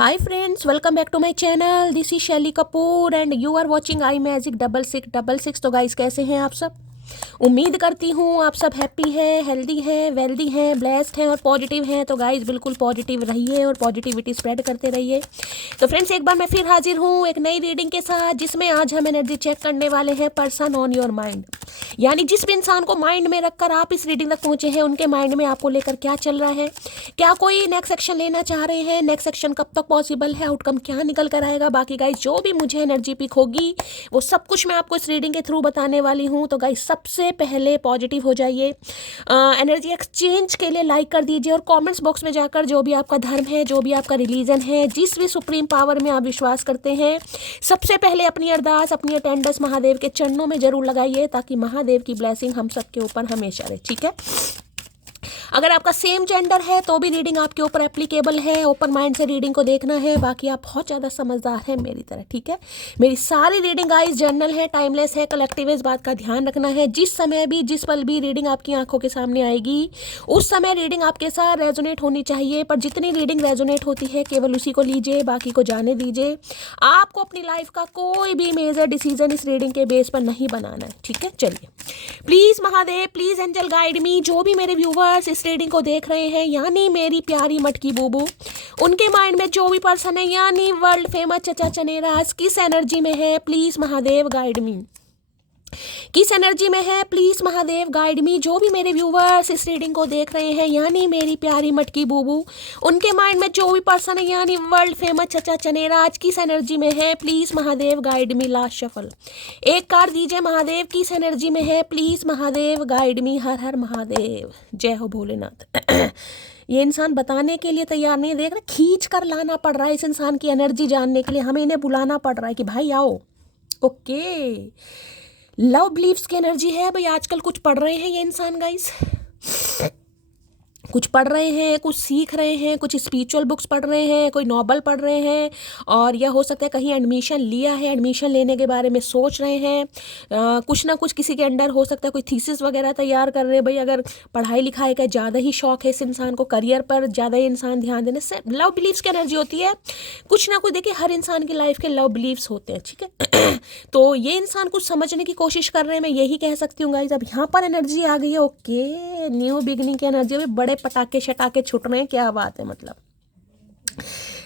Hi friends, welcome back to my channel. This is Shelly Kapoor and you are watching I magic 6666। तो guys कैसे हैं आप सब? उम्मीद करती हूँ आप सब हैप्पी हैं, हेल्दी हैं, वेल्दी हैं, ब्लेस्ड हैं और पॉजिटिव हैं। तो गाइस बिल्कुल पॉजिटिव रहिए और पॉजिटिविटी स्प्रेड करते रहिए। तो फ्रेंड्स एक बार मैं फिर हाजिर हूँ एक नई रीडिंग के साथ, जिसमें आज हम एनर्जी चेक करने वाले हैं पर्सन ऑन योर माइंड। यानी जिस भी इंसान को माइंड में रखकर आप इस रीडिंग तक पहुंचे हैं, उनके माइंड में आपको लेकर क्या चल रहा है, क्या कोई नेक्स्ट एक्शन लेना चाह रहे हैं, नेक्स्ट एक्शन कब तक पॉसिबल है, आउटकम क्या निकल कर आएगा। बाकी गाइस जो भी मुझे एनर्जी पिक होगी वो सब कुछ मैं आपको इस रीडिंग के थ्रू बताने वाली हूँ। तो गाइस सबसे पहले पॉजिटिव हो जाइए, एनर्जी एक्सचेंज के लिए लाइक कर दीजिए और कमेंट्स बॉक्स में जाकर जो भी आपका धर्म है, जो भी आपका रिलीजन है, जिस भी सुप्रीम पावर में आप विश्वास करते हैं, सबसे पहले अपनी अरदास, अपनी अटेंडेंस महादेव के चरणों में जरूर लगाइए, ताकि महादेव की ब्लेसिंग हम सबके ऊपर हमेशा रहे। ठीक है, अगर आपका सेम जेंडर है तो भी रीडिंग आपके ऊपर एप्लीकेबल है। ओपन माइंड से रीडिंग को देखना है। बाकी आप बहुत ज़्यादा समझदार हैं मेरी तरह। ठीक है, मेरी सारी रीडिंग गाइस जर्नल है, टाइमलेस है, कलेक्टिव है। इस बात का ध्यान रखना है। जिस समय भी, जिस पल भी रीडिंग आपकी आंखों के सामने आएगी, उस समय रीडिंग आपके साथ रेजोनेट होनी चाहिए। पर जितनी रीडिंग रेजोनेट होती है केवल उसी को लीजिए, बाकी को जाने दीजिए। आपको अपनी लाइफ का कोई भी मेजर डिसीजन इस रीडिंग के बेस पर नहीं बनाना है। ठीक है, चलिए please Mahadev, please angel guide me. जो भी मेरे व्यूवर्स इस रीडिंग को देख रहे हैं, यानी मेरी प्यारी मटकी बूबू, उनके माइंड में जो भी पर्सन है, यानी वर्ल्ड फेमस चचा चनेरास, किस एनर्जी में है, प्लीज महादेव गाइड मी। किस एनर्जी में है, प्लीज महादेव गाइड मी। जो भी मेरे व्यूवर्स इस रीडिंग को देख रहे हैं, यानी मेरी प्यारी मटकी बूबू, उनके माइंड में जो भी पर्सन है, यानी वर्ल्ड फेमस चचा चनेराज, किस एनर्जी में है, please Mahadev guide me. Last shuffle एक कार्ड दीजिए महादेव, किस एनर्जी में है, प्लीज महादेव गाइड मी। हर हर महादेव, जय हो भोलेनाथ। ये इंसान बताने के लिए तैयार नहीं, देख रहे, खींच कर लाना पड़ रहा है इस इंसान की एनर्जी जानने के लिए। हमें इन्हें बुलाना पड़ रहा है कि भाई आओ। ओके, लव बिलीव्स की एनर्जी है भाई। आजकल कुछ पढ़ रहे हैं ये इंसान गाइस, कुछ पढ़ रहे हैं, कुछ सीख रहे हैं, कुछ स्पिरिचुअल बुक्स पढ़ रहे हैं, कोई नॉवल पढ़ रहे हैं, और यह हो सकता है कहीं एडमिशन लिया है, एडमिशन लेने के बारे में सोच रहे हैं। कुछ ना कुछ किसी के अंडर हो सकता है कोई थीसिस वगैरह तैयार कर रहे हैं। भाई अगर पढ़ाई लिखाई का ज़्यादा ही शौक है इस इंसान को, करियर पर ज़्यादा ही इंसान ध्यान देने से, लव बिलीव्स की एनर्जी होती है। कुछ ना कुछ देखिए, हर इंसान की लाइफ के लव बिलीव्स होते हैं। ठीक है, तो ये इंसान कुछ समझने की कोशिश कर रहे हैं, मैं यही कह सकती हूँ गाइस। अब यहाँ पर एनर्जी आ गई है। ओके, न्यू बिगनिंग की एनर्जी में बड़े पटाखे शटाखे छुट रहे हैं, क्या बात है। मतलब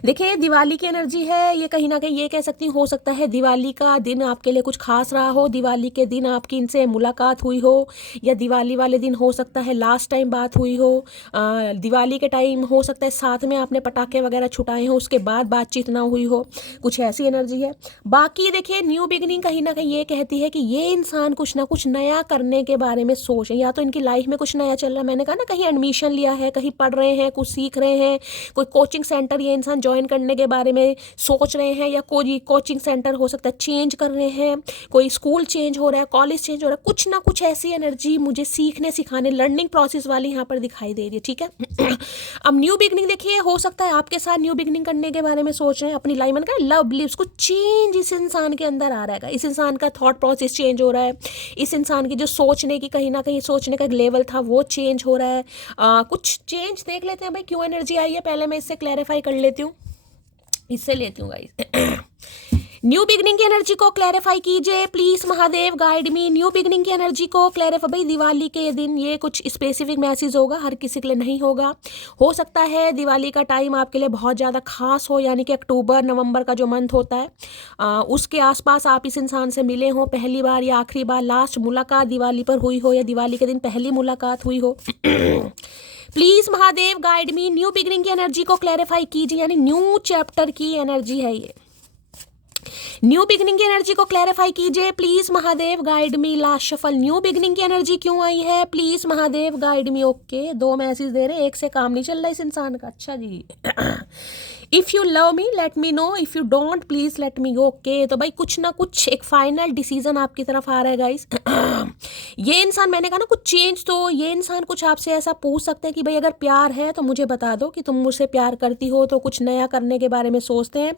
देखिए दिवाली की एनर्जी है ये, कहीं ना कहीं ये कह सकती हूँ, हो सकता है दिवाली का दिन आपके लिए कुछ खास रहा हो, दिवाली के दिन आपकी इनसे मुलाकात हुई हो, या दिवाली वाले दिन हो सकता है लास्ट टाइम बात हुई हो। दिवाली के टाइम हो सकता है साथ में आपने पटाखे वगैरह छुटाए हो, उसके बाद बातचीत ना हुई हो, कुछ ऐसी एनर्जी है। बाकी देखिए न्यू बिगनिंग कहीं ना कहीं ये कहती है कि ये इंसान कुछ ना कुछ नया करने के बारे में सोच है। या तो इनकी लाइफ में कुछ नया चल रहा है, मैंने कहा ना, कहीं एडमिशन लिया है, कहीं पढ़ रहे हैं, कुछ सीख रहे हैं, कोई कोचिंग सेंटर ये इंसान ज्वाइन करने के बारे में सोच रहे हैं, या कोई कोचिंग सेंटर हो सकता है चेंज कर रहे हैं, कोई स्कूल चेंज हो रहा है, कॉलेज चेंज हो रहा है। कुछ ना कुछ ऐसी एनर्जी मुझे सीखने सिखाने, लर्निंग प्रोसेस वाली यहाँ पर दिखाई दे रही है। ठीक है, अब न्यू बिगनिंग देखिए, हो सकता है आपके साथ न्यू बिगनिंग करने के बारे में सोच रहे हैं अपनी लाइफ में। लव बिलीव्स कुछ चेंज इस इंसान के अंदर आ रहा है, इस इंसान का थॉट प्रोसेस चेंज हो रहा है, इस इंसान की जो सोचने की, कहीं ना कहीं सोचने का एक लेवल था वो चेंज हो रहा है। कुछ चेंज देख लेते हैं भाई, क्यों एनर्जी आई है, पहले मैं इससे क्लैरिफाई कर लेती हूँ, इससे लेती हूँ गाइस। न्यू बिगनिंग की एनर्जी को क्लैरिफाई कीजिए please Mahadev guide me. New beginning की एनर्जी को क्लैरिफाई, भाई दिवाली के दिन ये कुछ स्पेसिफिक मैसेज होगा, हर किसी के लिए नहीं होगा। हो सकता है दिवाली का टाइम आपके लिए बहुत ज़्यादा खास हो, यानी कि अक्टूबर नवंबर का जो मंथ होता है, उसके आसपास आप इस इंसान से मिले हों पहली बार, या आखिरी बार लास्ट मुलाकात दिवाली पर हुई हो, या दिवाली के दिन पहली मुलाकात हुई हो। Please Mahadev guide me, new beginning की एनर्जी को क्लैरिफाई कीजिए, यानी न्यू चैप्टर की एनर्जी है ये। न्यू बिगनिंग की एनर्जी को क्लैरिफाई कीजिए please Mahadev guide me. Last shuffle, new beginning की एनर्जी क्यों आई है, please Mahadev guide me. Okay, दो मैसेज दे रहे, एक से काम नहीं चल रहा इस इंसान का। अच्छा जी, if you love me let me know, if you don't please let me go. Okay, तो भाई कुछ ना कुछ एक फाइनल डिसीजन आपकी तरफ आ रहा है गाइस। ये इंसान, मैंने कहा ना कुछ चेंज, तो ये इंसान कुछ आपसे ऐसा पूछ सकते हैं कि भाई अगर प्यार है तो मुझे बता दो कि तुम मुझसे प्यार करती हो, तो कुछ नया करने के बारे में सोचते हैं।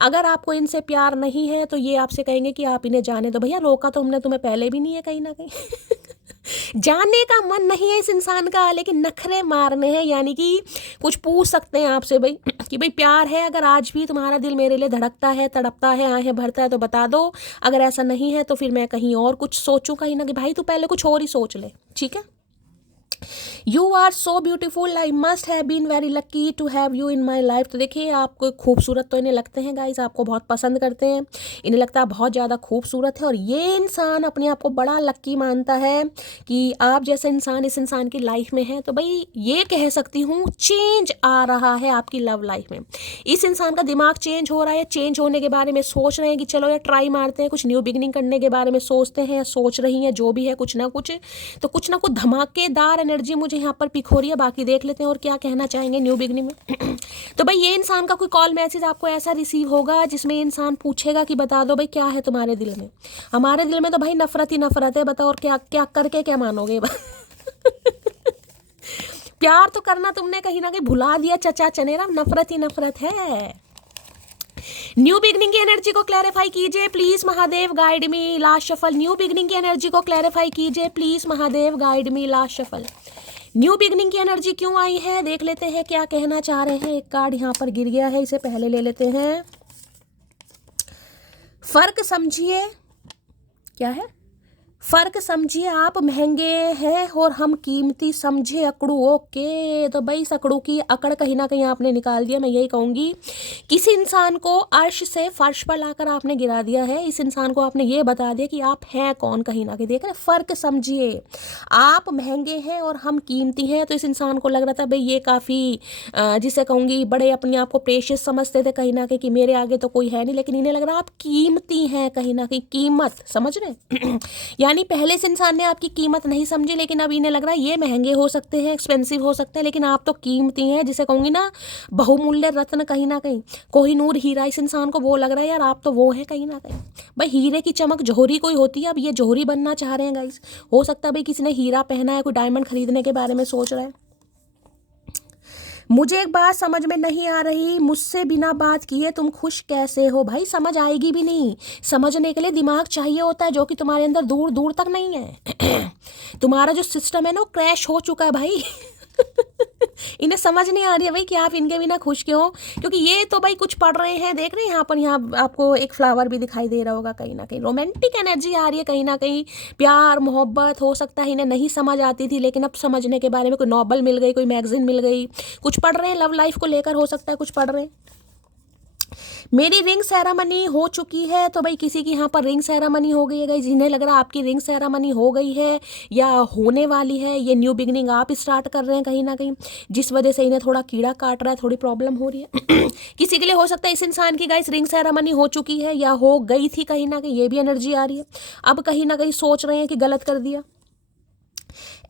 अगर आपको इनसे प्यार नहीं है तो ये आपसे कहेंगे कि आप इन्हें जाने दो, भैया रोका तो हमने तुम्हें पहले भी नहीं है कहीं ना कहीं। जानने का मन नहीं है इस इंसान का, लेकिन नखरे मारने हैं। यानी कि कुछ पूछ सकते हैं आपसे भाई कि भाई प्यार है, अगर आज भी तुम्हारा दिल मेरे लिए धड़कता है, तड़पता है, आहें भरता है तो बता दो, अगर ऐसा नहीं है तो फिर मैं कहीं और कुछ सोचूं कहीं ना कि भाई तू पहले कुछ और ही सोच ले, ठीक है। You are so beautiful, I must have been very lucky to have you in my life. तो देखिए आपको खूबसूरत तो इन्हें लगते हैं गाइस, आपको बहुत पसंद करते हैं, इन्हें लगता है बहुत ज़्यादा खूबसूरत है, और ये इंसान अपने आप को बड़ा लक्की मानता है कि आप जैसा इंसान इस इंसान की लाइफ में है। तो भाई ये कह सकती हूँ चेंज आ रहा है आपकी लव लाइफ में। इस इंसान का दिमाग चेंज हो रहा है, चेंज होने के बारे में सोच रहे हैं कि चलो यार ट्राई मारते हैं, कुछ न्यू बिगनिंग करने के बारे में सोचते हैं या सोच रही हैं, जो भी है कुछ ना कुछ, तो कुछ ना कुछ धमाकेदार एनर्जी मुझे यहाँ पर पिक हो रही है। बाकी देख लेते हैं और क्या कहना चाहेंगे न्यू बिगनिंग में। तो भाई ये इंसान का कोई कॉल मैसेज आपको ऐसा रिसीव होगा जिसमें इंसान पूछेगा कि बता दो भाई क्या है तुम्हारे दिल में। हमारे दिल में तो भाई नफरत ही नफरत है, बताओ और क्या क्या करके क्या मानोगे। प्यार तो करना तुमने कहीं ना कहीं भुला दिया चचा चनेरा, नफरत ही नफरत है। न्यू बिगनिंग की एनर्जी को क्लैरिफाई कीजिए please Mahadev, guide me last shuffle. New beginning की एनर्जी को क्लैरिफाई कीजिए please Mahadev, guide me last shuffle. New beginning की एनर्जी क्यों आई है, देख लेते हैं क्या कहना चाह रहे हैं। एक कार्ड यहाँ पर गिर गया है, इसे पहले ले लेते हैं। फर्क समझिए, क्या है, फर्क समझिए आप महंगे हैं और हम कीमती समझे अकड़ू। ओके, तो भाई इस अकड़ू की अकड़ कहीं ना कहीं आपने निकाल दिया। मैं यही कहूँगी किसी इंसान को अर्श से फर्श पर लाकर आपने गिरा दिया है। इस इंसान को आपने ये बता दिया कि आप हैं कौन, कहीं ना कहीं देख रहे। फ़र्क समझिए, आप महंगे हैं और हम कीमती हैं। तो इस इंसान को लग रहा था भाई ये काफ़ी जिसे कहूँगी बड़े अपने आप को प्रेशियस समझते थे कहीं ना कहीं कि मेरे आगे तो कोई है नहीं, लेकिन इन्हें लग रहा आप कीमती हैं कहीं ना कहीं, कीमत समझ रहे। यानी पहले इस इंसान ने आपकी कीमत नहीं समझी, लेकिन अब इन्हें लग रहा है ये महंगे हो सकते हैं, एक्सपेंसिव हो सकते हैं, लेकिन आप तो कीमती हैं, जिसे कहूँगी ना बहुमूल्य रत्न कहीं ना कहीं, कोहिनूर हीरा। इस इंसान को वो लग रहा है यार आप तो वो हैं कहीं ना कहीं। भाई हीरे की चमक जौहरी कोई होती है, अब ये जौहरी बनना चाह रहे हैं गाइस। हो सकता है भाई किसी ने हीरा पहना है, कोई डायमंड खरीदने के बारे में सोच रहा है। मुझे एक बात समझ में नहीं आ रही, मुझसे बिना बात किए तुम खुश कैसे हो। भाई समझ आएगी भी नहीं, समझने के लिए दिमाग चाहिए होता है, जो कि तुम्हारे अंदर दूर दूर तक नहीं है। तुम्हारा जो सिस्टम है ना वो क्रैश हो चुका है भाई। इन्हें समझ नहीं आ रही है भाई कि आप इनके बिना खुश क्यों हो, क्योंकि ये तो भाई कुछ पढ़ रहे हैं, देख रहे हैं यहाँ पर, यहाँ आपको एक फ्लावर भी दिखाई दे रहा होगा, कहीं ना कहीं रोमांटिक एनर्जी आ रही है, कहीं ना कहीं प्यार मोहब्बत। हो सकता है इन्हें नहीं समझ आती थी, लेकिन अब समझने के बारे में कोई नॉवल मिल गई, कोई मैगजीन मिल गई, कुछ पढ़ रहे हैं लव लाइफ को लेकर, हो सकता है कुछ पढ़ रहे हैं। मेरी रिंग सेरेमनी हो चुकी है, तो भाई किसी की यहाँ पर रिंग सेरेमनी हो गई है गाइस। जिन्हें लग रहा है आपकी रिंग सेरेमनी हो गई है या होने वाली है, ये न्यू बिगनिंग आप स्टार्ट कर रहे हैं कहीं ना कहीं, जिस वजह से इन्हें थोड़ा कीड़ा काट रहा है, थोड़ी प्रॉब्लम हो रही है। किसी के लिए हो सकता है इस इंसान की गाइस रिंग सेरेमनी हो चुकी है या हो गई थी कहीं ना कहीं, ये भी एनर्जी आ रही है। अब कहीं ना कहीं सोच रहे हैं कि गलत कर दिया।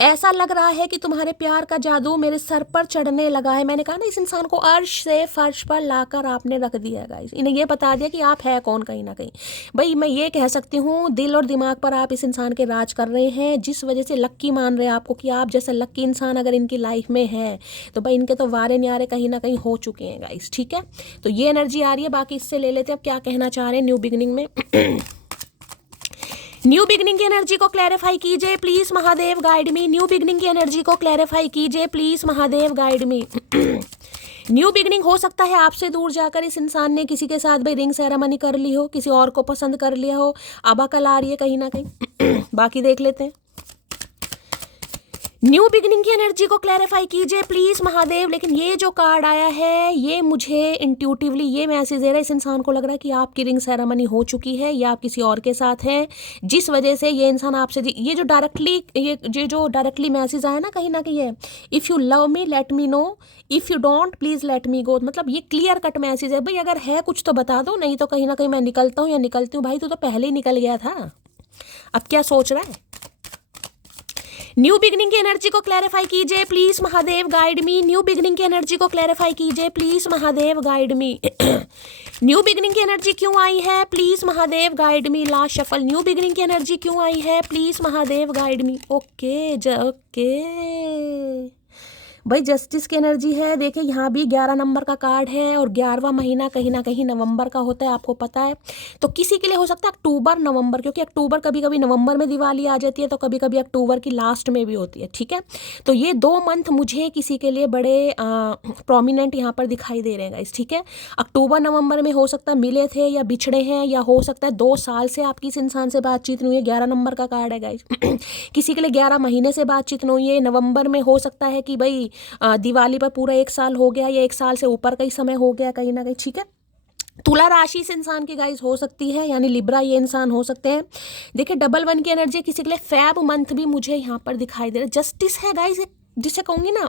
ऐसा लग रहा है कि तुम्हारे प्यार का जादू मेरे सर पर चढ़ने लगा है। मैंने कहा ना इस इंसान को अर्श से फर्श पर लाकर आपने रख दिया गाइस, इन्हें ये बता दिया कि आप है कौन कहीं ना कहीं। भाई मैं ये कह सकती हूँ दिल और दिमाग पर आप इस इंसान के राज कर रहे हैं, जिस वजह से लक्की मान रहे हैं आपको कि आप जैसा लक्की इंसान अगर इनकी लाइफ में है तो भाई इनके तो वारे न्यारे कहीं ना कहीं हो चुके हैं गाइस, ठीक है। तो ये एनर्जी आ रही है, बाकी इससे ले लेते हैं अब क्या कहना चाह रहे हैं न्यू बिगनिंग में। न्यू बिगनिंग की एनर्जी को क्लैरिफाई कीजिए please Mahadev, guide me. New beginning की एनर्जी को क्लैरिफाई कीजिए please Mahadev, guide me. New beginning हो सकता है आपसे दूर जाकर इस इंसान ने किसी के साथ भाई रिंग सेरेमनी कर ली हो, किसी और को पसंद कर लिया हो, अब अकल आ रही है कहीं ना कहीं। बाकी देख लेते हैं। न्यू बिगनिंग की एनर्जी को क्लैरिफाई कीजिए प्लीज महादेव। लेकिन ये जो कार्ड आया है ये मुझे इंट्यूटिवली ये मैसेज दे रहा है, इस इंसान को लग रहा है कि आपकी रिंग सेरेमनी हो चुकी है या आप किसी और के साथ हैं, जिस वजह से ये इंसान आपसे ये जो डायरेक्टली मैसेज आया ना कहीं ना कहीं है, if you love me let me know, if you don't please let me go. मतलब ये क्लियर कट मैसेज है भाई, अगर है कुछ तो बता दो, नहीं तो कहीं ना कहीं मैं निकलता हूँ या निकलती हूँ। भाई तू तो पहले ही निकल गया था, अब क्या सोच रहा है। न्यू बिगनिंग की एनर्जी को क्लैरिफाई कीजिए please Mahadev, guide me. New beginning की एनर्जी को क्लैरिफाई कीजिए please Mahadev, guide me. New beginning की एनर्जी क्यों आई है please Mahadev, guide me. Last shuffle. New beginning की एनर्जी क्यों आई है please Mahadev, guide me. Okay okay भाई जस्टिस की एनर्जी है। देखिए यहाँ भी 11 नंबर का कार्ड है और 11वां महीना कहीं ना कहीं नवंबर का होता है, आपको पता है। तो किसी के लिए हो सकता है अक्टूबर नवंबर, क्योंकि अक्टूबर कभी कभी नवंबर में दिवाली आ जाती है, तो कभी कभी अक्टूबर की लास्ट में भी होती है, ठीक है। तो ये 2 मंथ मुझे किसी के लिए बड़े प्रोमिनेंट यहाँ पर दिखाई दे रहे हैं गाइस, ठीक है। अक्टूबर नवंबर में हो सकता है मिले थे या बिछड़े हैं, या हो सकता है 2 साल से आपकी इस इंसान से बातचीत नहीं हुई है। 11 नंबर का कार्ड है गाइस। किसी के लिए 11 महीने से बातचीत नहीं हुई है। नवंबर में हो सकता है कि भाई दिवाली पर पूरा 1 साल हो गया, या 1 साल से ऊपर का ही समय हो गया कहीं ना कहीं, ठीक है। तुला राशि इस इंसान की गाइस हो सकती है, यानी लिब्रा ये इंसान हो सकते हैं। देखिए डबल 1 की एनर्जी किसी के लिए फैब मंथ भी मुझे यहाँ पर दिखाई दे रहा है। जस्टिस है गाइस, जिसे कहूँगी ना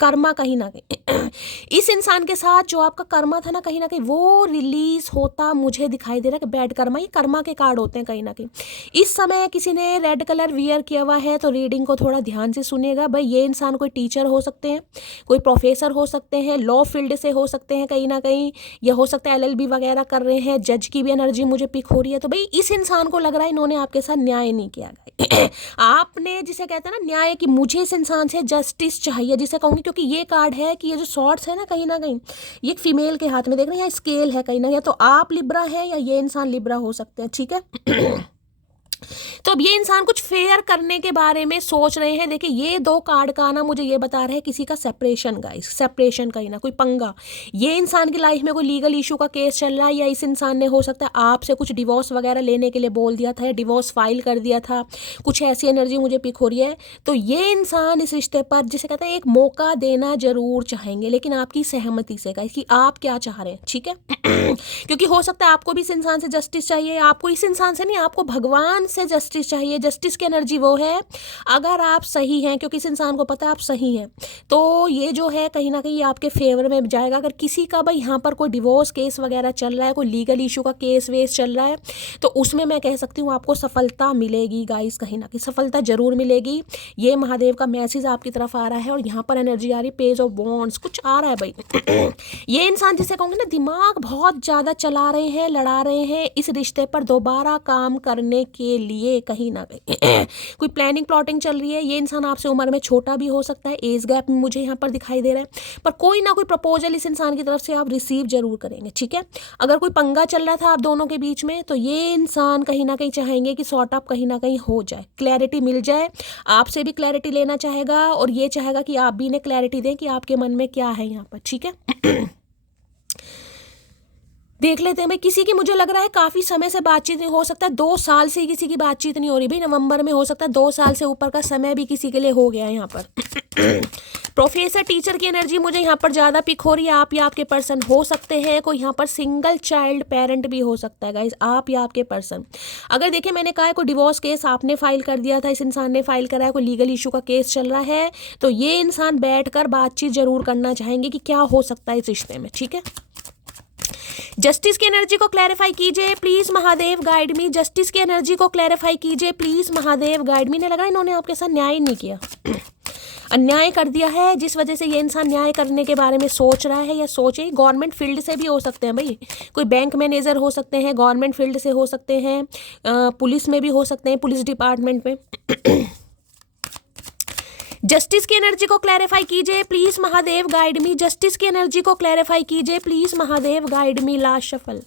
कर्मा कहीं ना कहीं इस इंसान के साथ जो आपका कर्मा था ना कहीं ना कहीं वो रिलीज होता मुझे दिखाई दे रहा है कि बैड कर्मा, ये कर्मा के कार्ड होते हैं कहीं ना कहीं। इस समय किसी ने रेड कलर वियर किया हुआ है, तो रीडिंग को थोड़ा ध्यान से सुनिएगा भाई। ये इंसान कोई टीचर हो सकते हैं, कोई प्रोफेसर हो सकते हैं, लॉ फील्ड से हो सकते हैं कहीं ना कहीं, या हो सकता है LLB वगैरह कर रहे हैं। जज की भी एनर्जी मुझे पिक हो रही है। तो भाई इस इंसान को लग रहा है इन्होंने आपके साथ न्याय नहीं किया आपने जिसे कहते हैं ना न्याय, कि मुझे इस इंसान से जस्टिस चाहिए, जिसे कहूँगी, क्योंकि ये कार्ड है कि ये जो शॉर्ट्स है ना कहीं ना कहीं ये एक फीमेल के हाथ में देख रहे हैं, यहाँ स्केल है कहीं ना कहीं, तो आप लिब्रा है या ये इंसान लिब्रा हो सकते हैं, ठीक है। तो अब ये इंसान कुछ फेयर करने के बारे में सोच रहे हैं। देखिए ये 2 कार्ड का आना मुझे ये बता रहा है किसी का सेपरेशन गाइस, सेपरेशन कहीं ना कोई पंगा। ये इंसान की लाइफ में कोई लीगल इशू का केस चल रहा है, या इस इंसान ने हो सकता है आपसे कुछ डिवोर्स वगैरह लेने के लिए बोल दिया था, या डिवोर्स फाइल कर दिया था, कुछ ऐसी एनर्जी मुझे पिक हो रही है। तो ये इंसान इस रिश्ते पर जिसे कहते हैं एक मौका देना जरूर चाहेंगे, लेकिन आपकी सहमति से गाइस कि आप क्या चाह रहे हैं, ठीक है। क्योंकि हो सकता है आपको भी इस इंसान से जस्टिस चाहिए, आपको इस इंसान से नहीं, आपको भगवान से जस्टिस चाहिए। जस्टिस की एनर्जी वो है अगर आप सही हैं, क्योंकि इस इंसान को पता है आप सही हैं, तो ये जो है कहीं ना कहीं आपके फेवर में जाएगा। अगर किसी का भाई यहाँ पर कोई डिवोर्स केस वगैरह चल रहा है, कोई लीगल इशू का केस वेस चल रहा है, तो उसमें मैं कह सकती हूँ आपको सफलता मिलेगी गाइस, कहीं ना कहीं सफलता जरूर मिलेगी। ये महादेव का मैसेज आपकी तरफ आ रहा है, और यहाँ पर एनर्जी आ रही है पेज ऑफ वॉन्ड्स, कुछ आ रहा है भाई। ये इंसान जिसे कहूँगी ना दिमाग बहुत ज़्यादा चला रहे हैं, लड़ा रहे हैं इस रिश्ते पर दोबारा काम करने के लिए कहीं ना कहीं कोई प्लानिंग प्लॉटिंग चल रही है। ये इंसान आपसे उम्र में छोटा भी हो सकता है, एज गैप में मुझे यहाँ पर दिखाई दे रहा है, पर कोई ना कोई प्रपोजल इस इंसान की तरफ से आप रिसीव जरूर करेंगे, ठीक है। अगर कोई पंगा चल रहा था आप दोनों के बीच में, तो ये इंसान कहीं ना कहीं चाहेंगे कि सॉर्ट अप कहीं ना कहीं हो जाए, क्लैरिटी मिल जाए। आपसे भी क्लैरिटी लेना चाहेगा, और ये चाहेगा कि आप भी इन्हें क्लैरिटी दें कि आपके मन में क्या है यहाँ पर, ठीक है। देख लेते हैं भाई, किसी की मुझे लग रहा है काफ़ी समय से बातचीत नहीं हो सकता है, 2 साल से किसी की बातचीत नहीं हो रही भाई। नवंबर में हो सकता है 2 साल से ऊपर का समय भी किसी के लिए हो गया है यहाँ पर। प्रोफेसर टीचर की एनर्जी मुझे यहाँ पर ज़्यादा पिक हो रही है। आप या आपके पर्सन हो सकते हैं, कोई यहाँ पर सिंगल चाइल्ड पेरेंट भी हो सकता है गाइज, आप या आपके पर्सन। अगर देखिए मैंने कहा है कोई डिवोर्स केस आपने फाइल कर दिया था, इस इंसान ने फाइल करा है, कोई लीगल इशू का केस चल रहा है, तो ये इंसान बैठकर बातचीत जरूर करना चाहेंगे कि क्या हो सकता है इस रिश्ते में, ठीक है। जस्टिस की एनर्जी को क्लैरिफाई कीजिए please Mahadev guide me. Justice की एनर्जी को क्लैरिफाई कीजिए प्लीज महादेव गाइड मी। ने लगा इन्होंने आपके साथ न्याय नहीं किया, अन्याय कर दिया है, जिस वजह से ये इंसान न्याय करने के बारे में सोच रहा है, या सोचे। गवर्नमेंट फील्ड से भी हो सकते हैं भाई, कोई बैंक मैनेजर हो सकते हैं, गवर्नमेंट फील्ड से हो सकते हैं, पुलिस में भी हो सकते हैं, पुलिस डिपार्टमेंट में। जस्टिस की एनर्जी को क्लैरिफाई कीजिए please Mahadev guide me. Justice की एनर्जी को क्लैरिफाई कीजिए please Mahadev guide me. Last shuffle.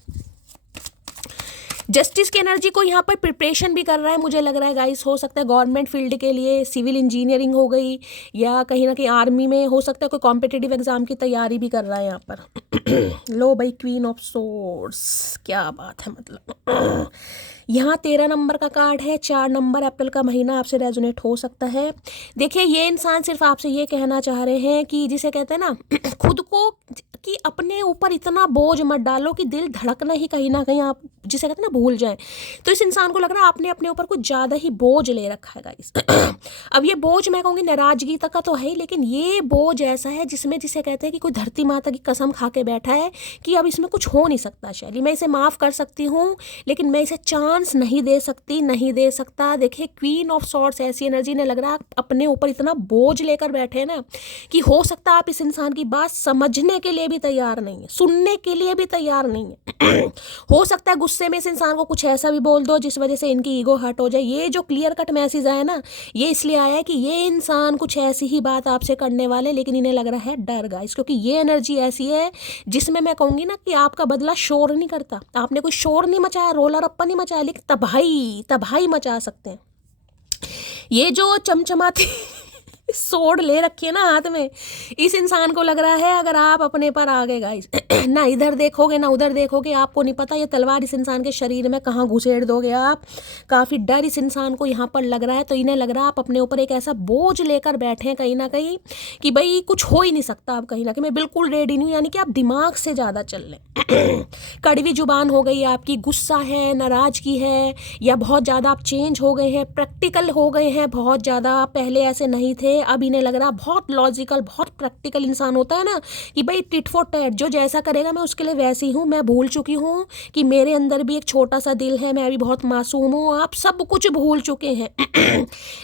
Justice की एनर्जी को यहाँ पर प्रिपरेशन भी कर रहा है मुझे लग रहा है गाइस, हो सकता है गवर्नमेंट फील्ड के लिए, सिविल इंजीनियरिंग हो गई, या कहीं ना कहीं आर्मी में हो सकता है कोई कॉम्पिटिटिव एग्जाम की तैयारी भी कर रहा है यहाँ पर। लो भाई क्वीन ऑफ सोर्ड्स, क्या बात है, मतलब यहाँ 13 नंबर का कार्ड है, 4 नंबर अप्रैल का महीना आपसे रेजोनेट हो सकता है। देखिए ये इंसान सिर्फ आपसे ये कहना चाह रहे हैं कि जिसे कहते हैं ना खुद को कि अपने ऊपर इतना बोझ मत डालो कि दिल धड़कना ही कहीं ना कहीं आप जिसे कहते हैं ना भूल जाएं। तो इस इंसान को लग रहा है आपने अपने ऊपर कुछ ज़्यादा ही बोझ ले रखा है गाइस। अब ये बोझ मैं कहूँगी नाराजगी तक का तो है ही, लेकिन ये बोझ ऐसा है जिसमें जिसे कहते हैं कि कोई धरती माता की कसम खा के बैठा है कि अब इसमें कुछ हो नहीं सकता। शैली मैं इसे माफ़ कर सकती हूँ, लेकिन मैं इसे चांद चांस नहीं दे सकती, नहीं दे सकता। देखिए क्वीन ऑफ सॉर्ड्स ऐसी एनर्जी ने लग रहा है अपने ऊपर इतना बोझ लेकर बैठे हैं ना कि हो सकता है आप इस इंसान की बात समझने के लिए भी तैयार नहीं है, सुनने के लिए भी तैयार नहीं है। हो सकता है गुस्से में इस इंसान को कुछ ऐसा भी बोल दो जिस वजह से इनकी ईगो हर्ट हो जाए। ये जो क्लियर कट मैसेज आया ना, ये इसलिए आया है कि ये इंसान कुछ ऐसी ही बात आपसे करने वाले, लेकिन इन्हें लग रहा है डर गाइस, क्योंकि ये एनर्जी ऐसी है जिसमें मैं कहूँगी ना कि आपका बदला शोर नहीं करता। आपने कोई शोर नहीं मचाया, रोला रप्पा नहीं मचाया, लेकिन तबाही मचा सकते हैं। ये जो चमचमाती सोड ले रखी है ना हाथ में, इस इंसान को लग रहा है अगर आप अपने पर आ गए गाइस, ना इधर देखोगे ना उधर देखोगे, आपको नहीं पता ये तलवार इस इंसान के शरीर में कहाँ घुसेड़ दोगे आप। काफ़ी डर इस इंसान को यहाँ पर लग रहा है। तो इन्हें लग रहा है आप अपने ऊपर एक ऐसा बोझ लेकर बैठे हैं कहीं ना कहीं कि भाई कुछ हो ही नहीं सकता। आप कहीं ना कहीं मैं बिल्कुल रेडी नहीं हूँ, यानी कि आप दिमाग से ज़्यादा चल रहे। कड़वी जुबान हो गई आपकी, गुस्सा है, नाराज़गी है, या बहुत ज़्यादा आप चेंज हो गए हैं, प्रैक्टिकल हो गए हैं बहुत ज़्यादा, पहले ऐसे नहीं थे। अब इन्हें लग रहा बहुत लॉजिकल, बहुत प्रैक्टिकल इंसान होता है ना कि भाई टिट फॉर टैट, जो जैसा करेगा मैं उसके लिए वैसी हूँ। मैं भूल चुकी हूँ कि मेरे अंदर भी एक छोटा सा दिल है, मैं भी बहुत मासूम हूँ। आप सब कुछ भूल चुके हैं।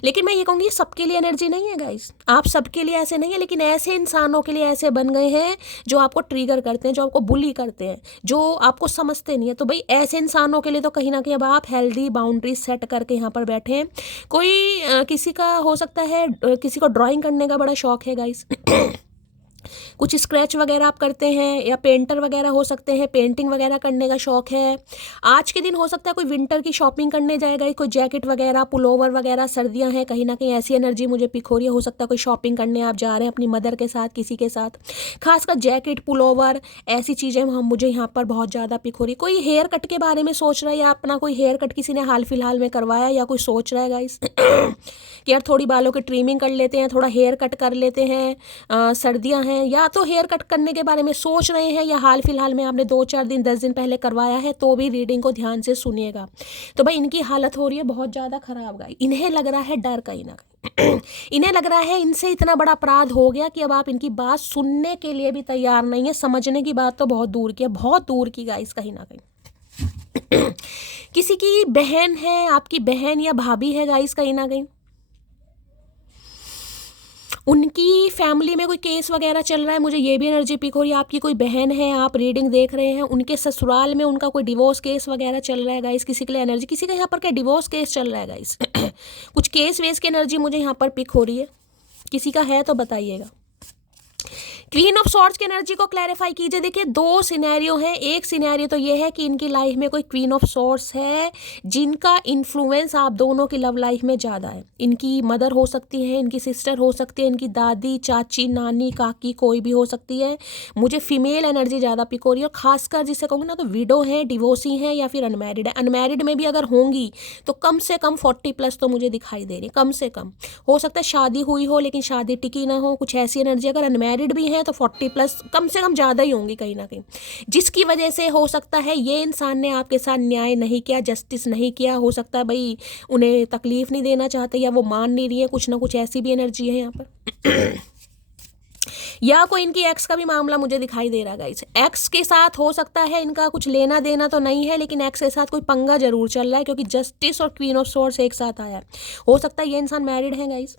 लेकिन मैं ये कहूँगी सबके लिए एनर्जी नहीं है गाइस, आप सबके लिए ऐसे नहीं है, लेकिन ऐसे इंसानों के लिए ऐसे बन गए हैं जो आपको ट्रिगर करते हैं, जो आपको बुली करते हैं, जो आपको समझते नहीं है। तो भाई ऐसे इंसानों के लिए तो कहीं ना कहीं अब आप हेल्दी बाउंड्री सेट करके यहाँ पर बैठे हैं। कोई किसी का हो सकता है, किसी को ड्राइंग करने का बड़ा शौक है गाइस। कुछ स्क्रैच वगैरह आप करते हैं, या पेंटर वगैरह हो सकते हैं, पेंटिंग वगैरह करने का शौक है। आज के दिन हो सकता है कोई विंटर की शॉपिंग करने जाएगा, कोई जैकेट वगैरह, पुलोवर वगैरह, सर्दियां हैं, कहीं ना कहीं ऐसी एनर्जी मुझे पिक हो रही है। हो सकता है कोई शॉपिंग करने आप जा रहे हैं अपनी मदर के साथ, किसी के साथ, खासकर जैकेट, पुलोवर, ऐसी चीज़ें मुझे यहाँ पर बहुत ज़्यादा पिक हो रही है। कोई हेयर कट के बारे में सोच रहा है, या अपना कोई हेयर कट किसी ने हाल फिलहाल में करवाया, या कोई सोच रहा है गाइस कि यार थोड़ी बालों की ट्रिमिंग कर लेते हैं, थोड़ा हेयर कट कर लेते हैं, सर्दियां हैं, या तो हेयर कट करने के बारे में सोच रहे हैं, या हाल फिलहाल में आपने 2-4 दिन 10 दिन पहले करवाया है, तो भी रीडिंग को ध्यान से सुनिएगा। तो भाई इनकी हालत हो रही है बहुत ज़्यादा ख़राब गाइस। इन्हें लग रहा है डर कहीं ना कहीं। इन्हें लग रहा है इनसे इतना बड़ा अपराध हो गया कि अब आप इनकी बात सुनने के लिए भी तैयार नहीं है। समझने की बात तो बहुत दूर की है, बहुत दूर की गाइस कहीं ना कहीं। किसी की बहन है, आपकी बहन या भाभी है गाइस कहीं ना कहीं, उनकी फैमिली में कोई केस वगैरह चल रहा है, मुझे ये भी एनर्जी पिक हो रही है। आपकी कोई बहन है, आप रीडिंग देख रहे हैं, उनके ससुराल में उनका कोई डिवोर्स केस वगैरह चल रहा है गाइस। किसी के लिए एनर्जी, किसी का यहाँ पर क्या डिवोर्स केस चल रहा है गाइस। कुछ केस वेस की एनर्जी मुझे यहाँ पर पिक हो रही है, किसी का है तो बताइएगा। क्वीन ऑफ सॉर्ड्स की एनर्जी को क्लैरिफाई कीजिए। देखिए 2 सिनेरियो हैं। एक सिनेरियो तो ये है कि इनकी लाइफ में कोई क्वीन ऑफ सॉर्ड्स है जिनका इन्फ्लुएंस आप दोनों की लव लाइफ में ज़्यादा है। इनकी मदर हो सकती है, इनकी सिस्टर हो सकती है, इनकी दादी, चाची, नानी, काकी, कोई भी हो सकती है। मुझे फीमेल एनर्जी ज़्यादा पिक हो रही है, और खासकर जिसे कहूँगी ना तो विडो है, डिवोर्सी है, या फिर अनमैरिड है। अनमैरिड में भी अगर होंगी तो कम से कम 40+ तो मुझे दिखाई दे रही है, कम से कम। हो सकता है शादी हुई हो लेकिन शादी टिकी ना हो, कुछ ऐसी एनर्जी। अगर अनमैरिड भी है तो 40+ कम से कम ज़्यादा ही होंगी कहीं ना कहीं, जिसकी वजह से हो सकता है ये इंसान ने आपके साथ न्याय नहीं किया, जस्टिस नहीं किया। हो सकता है भाई उन्हें तकलीफ नहीं देना चाहते, या वो मान नहीं रही है, कुछ ना कुछ ऐसी भी एनर्जी है यहाँ पर। या कोई इनकी एक्स का भी मामला मुझे दिखाई दे रहा है गाइस। एक्स के साथ हो सकता है इनका कुछ लेना देना तो नहीं है, लेकिन एक्स के साथ कोई पंगा जरूर चल रहा है, क्योंकि जस्टिस और क्वीन ऑफ सॉर्ड्स एक साथ आया है। हो सकता है ये इंसान मैरिड है गाइस।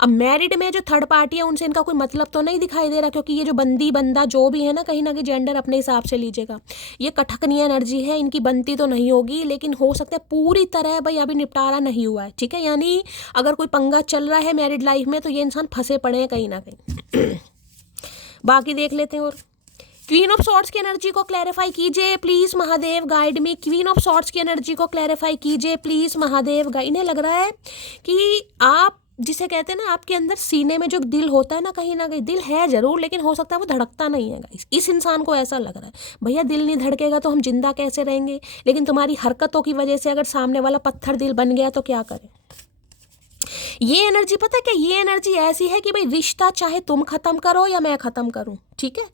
अब मैरिड में जो थर्ड पार्टी है उनसे इनका कोई मतलब तो नहीं दिखाई दे रहा, क्योंकि ये जो बंदी बंदा जो भी है ना, कहीं ना कहीं जेंडर अपने हिसाब से लीजिएगा। ये कठकनी एनर्जी है, इनकी बनती तो नहीं होगी, लेकिन हो सकता है पूरी तरह भाई अभी निपटारा नहीं हुआ है। ठीक है, यानी अगर कोई पंगा चल रहा है मैरिड लाइफ में तो ये इंसान फंसे पड़े हैं कहीं ना कहीं। बाकी देख लेते हैं। और क्वीन ऑफ सॉर्ड्स की एनर्जी को क्लैरिफाई कीजिए please Mahadev, guide me. Queen of swords की एनर्जी को क्लैरिफाई कीजिए प्लीज महादेव, गाइड। इन्हें लग रहा है कि आप जिसे कहते हैं ना, आपके अंदर सीने में जो दिल होता है ना कहीं दिल है जरूर, लेकिन हो सकता है वो धड़कता नहीं है गाइस। इस इंसान को ऐसा लग रहा है भैया दिल नहीं धड़केगा तो हम जिंदा कैसे रहेंगे, लेकिन तुम्हारी हरकतों की वजह से अगर सामने वाला पत्थर दिल बन गया तो क्या करें। ये एनर्जी पता है क्या, ये एनर्जी ऐसी है कि भाई रिश्ता चाहे तुम खत्म करो या मैं खत्म करूं, ठीक है,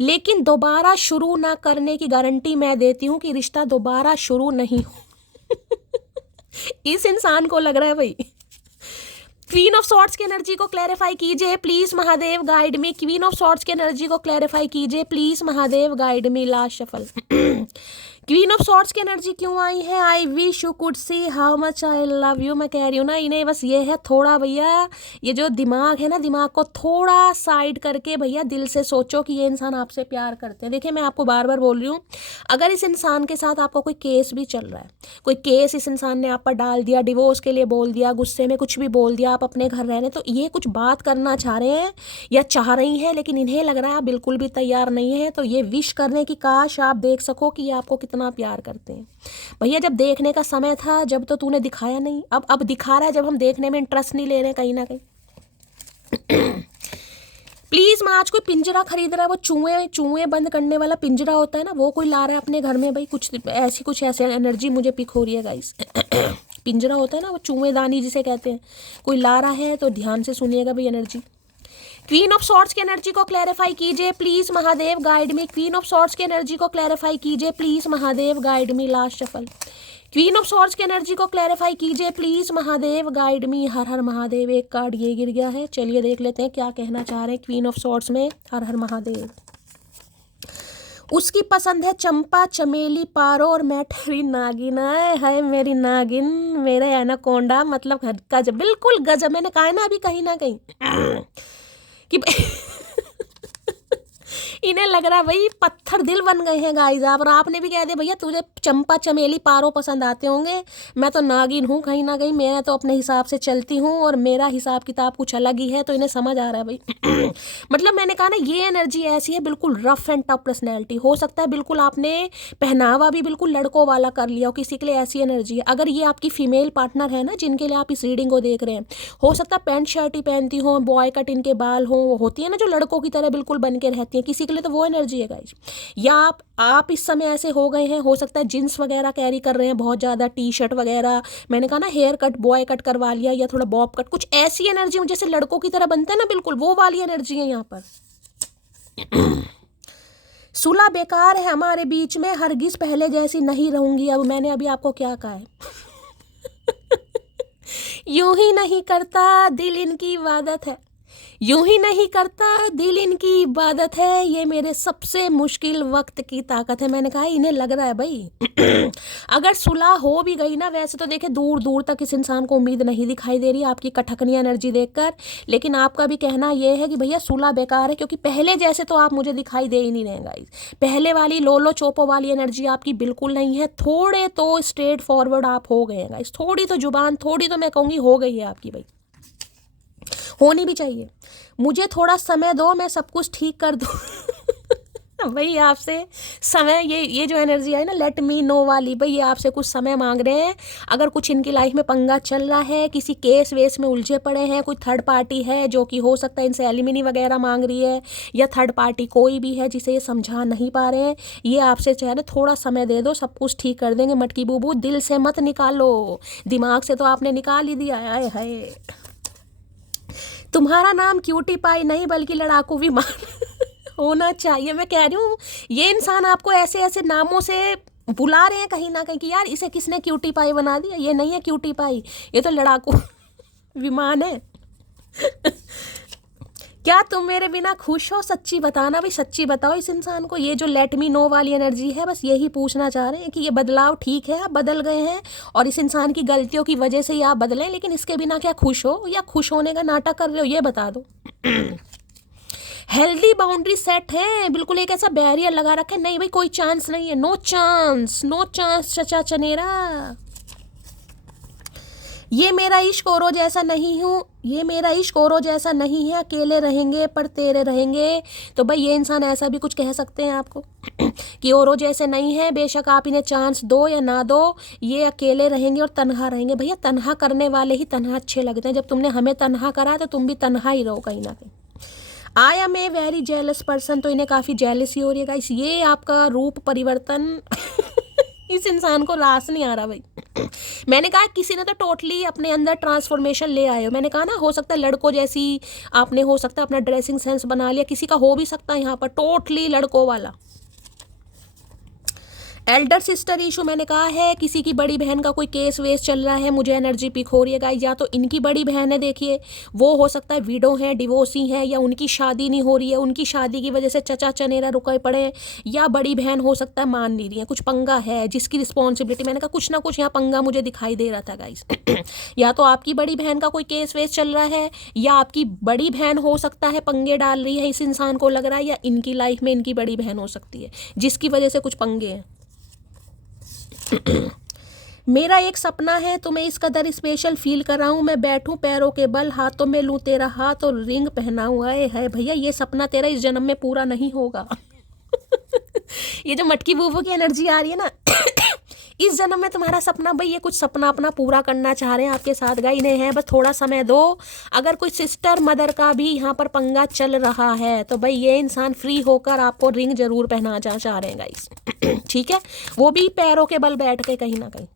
लेकिन दोबारा शुरू ना करने की गारंटी मैं देती हूं कि रिश्ता दोबारा शुरू नहीं हो। इस इंसान को लग रहा है भाई। क्वीन ऑफ सॉर्ड्स की एनर्जी को क्लैरिफाई कीजिए please Mahadev, guide me. Queen of swords की एनर्जी को क्लैरिफाई कीजिए please Mahadev, guide me. Last shuffle. Queen of swords की एनर्जी क्यों आई है? I wish you could see how much I love you. मैं कह रही हूँ ना, इन्हें बस ये है थोड़ा भैया, ये जो दिमाग है ना, दिमाग को थोड़ा साइड करके भैया दिल से सोचो कि ये इंसान आपसे प्यार करते हैं। देखिए, मैं आपको बार बार बोल रही हूँ, अगर इस इंसान के साथ आपका कोई केस भी चल रहा है, कोई केस इस इंसान ने आप पर डाल दिया, डिवोर्स के लिए बोल दिया, गुस्से में कुछ भी बोल दिया, आप अपने घर रहने, तो ये कुछ बात करना चाह रहे हैं या चाह रही हैं, लेकिन इन्हें लग रहा है आप बिल्कुल भी तैयार नहीं है। तो ये विश करने की काश आप देख सको कि ये आपको कितना प्यार करते हैं। भैया, जब देखने का समय था, जब तो तूने दिखाया नहीं, अब दिखा रहा है, जब हम देखने में इंटरेस्ट नहीं ले रहे कहीं ना कहीं। प्लीज, मैं आज कोई पिंजरा खरीद रहा है, वो चूहे बंद करने वाला पिंजरा होता है ना, वो कोई ला रहा है अपने घर में भाई, कुछ ऐसी एनर्जी मुझे पिक हो रही है गाइस। पिंजरा होता है ना, वो चूहेदानी जिसे कहते हैं, कोई ला रहा है, तो ध्यान से सुनिएगा भाई एनर्जी। क्वीन ऑफ सॉर्ड्स की एनर्जी को क्लैरिफाई कीजिए please Mahadev, guide me. Queen of swords की एनर्जी को क्लैरिफाई कीजिए please Mahadev, guide me. Last shuffle. Queen of swords की एनर्जी को क्लैरिफाई कीजिए प्लीज महादेव, गाइड मी। हर हर महादेव। एक कार्ड ये गिर गया है, चलिए देख लेते हैं क्या कहना चाह रहे हैं क्वीन ऑफ सॉर्ड्स में। हर हर महादेव। उसकी पसंद है चंपा, चमेली, पारो और मैं तेरी नागिन। है मेरी नागिन, मेरा एनाकोंडा, मतलब गजब, बिल्कुल गजब। मैंने कहा ना अभी कहीं ना कहीं कि इन्हें लग रहा है भाई पत्थर दिल बन गए हैं गाइस आप, और आपने भी कह दिया भैया तुझे चंपा, चमेली, पारो पसंद आते होंगे, मैं तो नागिन हूँ कहीं ना कहीं, मैं तो अपने हिसाब से चलती हूँ और मेरा हिसाब किताब कुछ अलग ही है। तो इन्हें समझ आ रहा है भाई। मतलब मैंने कहा ना, ये एनर्जी ऐसी है, बिल्कुल रफ एंड टफ पर्सनैलिटी। हो सकता है बिल्कुल आपने पहनावा भी बिल्कुल लड़कों वाला कर लिया हो, किसी के लिए ऐसी एनर्जी है। अगर ये आपकी फीमेल पार्टनर है ना, जिनके लिए आप इस रीडिंग को देख रहे हैं, हो सकता है पैंट शर्ट ही पहनती हो, बॉय कट इनके बाल हो, वो होती है ना जो लड़कों की तरह बिल्कुल बन के रहती है, किसी के लिए तो वो एनर्जी है गाइस। या आप इस समय ऐसे हो गए हैं, हो सकता है जींस वगैरह कैरी कर रहे हैं बहुत ज़्यादा, टी शर्ट वगैरह, मैंने कहा ना हेयर कट, बॉय कट करवा लिया, या थोड़ा बॉब कट, कुछ ऐसी एनर्जी जैसे लड़कों की तरह बनते हैं ना, बिल्कुल वो वाली एनर्जी है यहाँ पर। सुलह बेकार है हमारे बीच में, हरगिज पहले जैसी नहीं रहूंगी अब। मैंने अभी आपको क्या कहा है? यूं ही नहीं करता दिल इनकी इबादत है, यूं ही नहीं करता दिल इनकी इबादत है, ये मेरे सबसे मुश्किल वक्त की ताकत है। मैंने कहा इन्हें लग रहा है भाई अगर सुलह हो भी गई ना, वैसे तो देखे दूर दूर तक इस इंसान को उम्मीद नहीं दिखाई दे रही आपकी कठकनी एनर्जी देखकर, लेकिन आपका भी कहना ये है कि भैया सुलह बेकार है, क्योंकि पहले जैसे तो आप मुझे दिखाई दे ही नहीं रहे गाइस। पहले वाली लोलो चोपो वाली एनर्जी आपकी बिल्कुल नहीं है। थोड़े तो स्ट्रेट फॉरवर्ड आप हो गए हैं गाइस, थोड़ी तो जुबान, थोड़ी तो मैं कहूँगी हो गई है आपकी भाई, होनी भी चाहिए। मुझे थोड़ा समय दो, मैं सब कुछ ठीक कर दूँ। भाई आपसे समय, ये जो एनर्जी है ना लेट मी नो वाली, भाई ये आपसे कुछ समय मांग रहे हैं। अगर कुछ इनकी लाइफ में पंगा चल रहा है, किसी केस वेस में उलझे पड़े हैं, कोई थर्ड पार्टी है जो कि हो सकता है इनसे एलिमिनी वगैरह मांग रही है, या थर्ड पार्टी कोई भी है जिसे ये समझा नहीं पा रहे हैं, ये आपसे चाह रहे थोड़ा समय दे दो, सब कुछ ठीक कर देंगे। मटकी बूबू, दिल से मत निकालो, दिमाग से तो आपने निकाल ही दिया है। तुम्हारा नाम क्यूटी पाई नहीं बल्कि लड़ाकू विमान होना चाहिए। मैं कह रही हूँ ये इंसान आपको ऐसे ऐसे नामों से बुला रहे हैं कहीं ना कहीं कि यार इसे किसने क्यूटी पाई बना दिया। ये नहीं है क्यूटी पाई, ये तो लड़ाकू विमान है। क्या तुम मेरे बिना खुश हो? सच्ची बताना भाई, सच्ची बताओ इस इंसान को। ये जो लेट मी नो वाली एनर्जी है, बस यही पूछना चाह रहे हैं कि ये बदलाव ठीक है, आप बदल गए हैं और इस इंसान की गलतियों की वजह से ही आप बदलें, लेकिन इसके बिना क्या खुश हो या खुश होने का नाटक कर रहे हो, ये बता दो। हेल्दी बाउंड्री सेट है, बिल्कुल एक ऐसा बैरियर लगा रखा है, नहीं भाई कोई चांस नहीं है, नो चांस, नो चांस चचा चनेरा। ये मेरा इश्क औरों जैसा नहीं हूँ, ये मेरा इश्क औरों जैसा नहीं है, अकेले रहेंगे पर तेरे रहेंगे। तो भाई ये इंसान ऐसा भी कुछ कह सकते हैं आपको कि औरों जैसे नहीं है, बेशक आप इन्हें चांस दो या ना दो, ये अकेले रहेंगे और तन्हा रहेंगे। भैया तन्हा करने वाले ही तन्हा अच्छे लगते हैं, जब तुमने हमें तन्हा करा तो तुम भी तन्हा ही रहो कहीं ना कहीं। I am a very jealous person, तो इन्हें काफ़ी जेलसी हो रही है गाइस। ये आपका रूप परिवर्तन इस इंसान को रास नहीं आ रहा भाई। मैंने कहा किसी ने तो टोटली अपने अंदर ट्रांसफॉर्मेशन ले आए हो। मैंने कहा ना हो सकता है लड़कों जैसी आपने, हो सकता है अपना ड्रेसिंग सेंस बना लिया, किसी का हो भी सकता है यहाँ पर टोटली लड़कों वाला। एल्डर सिस्टर इशू मैंने कहा है, किसी की बड़ी बहन का कोई केस वेस चल रहा है, मुझे एनर्जी पिक हो रही है गाइस। या तो इनकी बड़ी बहन है, देखिए वो हो सकता है विडो है, डिवोर्सी है, या उनकी शादी नहीं हो रही है, उनकी शादी की वजह से चचा चनेरा रुके पड़े हैं, या बड़ी बहन हो सकता है मान नहीं रही है, कुछ पंगा है जिसकी रिस्पॉन्सिबिलिटी, मैंने कहा कुछ ना कुछ यहाँ पंगा मुझे दिखाई दे रहा था गाइस। या तो आपकी बड़ी बहन का कोई केस वेस चल रहा है, या आपकी बड़ी बहन हो सकता है पंगे डाल रही है, इस इंसान को लग रहा है, या इनकी लाइफ में इनकी बड़ी बहन हो सकती है जिसकी वजह से कुछ पंगे हैं। मेरा एक सपना है, तुम्हें इस कदर स्पेशल फील कर रहा हूँ, मैं बैठूं पैरों के बल, हाथों में लूँ तेरा हाथ और रिंग पहनाऊँ। आए है भैया, ये सपना तेरा इस जन्म में पूरा नहीं होगा। ये जो मटकी बूबू की एनर्जी आ रही है ना, इस जन्म में तुम्हारा सपना भाई, ये कुछ सपना अपना पूरा करना चाह रहे हैं आपके साथ गाई ने है, बस थोड़ा समय दो। अगर कोई सिस्टर मदर का भी यहाँ पर पंगा चल रहा है तो भाई ये इंसान फ्री होकर आपको रिंग जरूर पहना चाह रहे हैं गाइस। ठीक है, वो भी पैरों के बल बैठ के कहीं ना कहीं।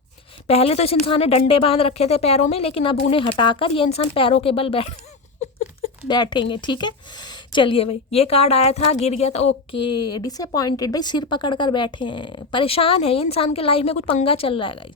पहले तो इस इंसान ने डंडे बांध रखे थे पैरों में, लेकिन अब उन्हें हटाकर ये इंसान पैरों के बल बैठेंगे। ठीक है, चलिए भाई, ये कार्ड आया था, गिर गया था, ओके। डिसअपॉइंटेड भाई, सिर पकड़ कर बैठे हैं, परेशान है इंसान के लाइफ में, कुछ पंगा चल रहा है गाइस,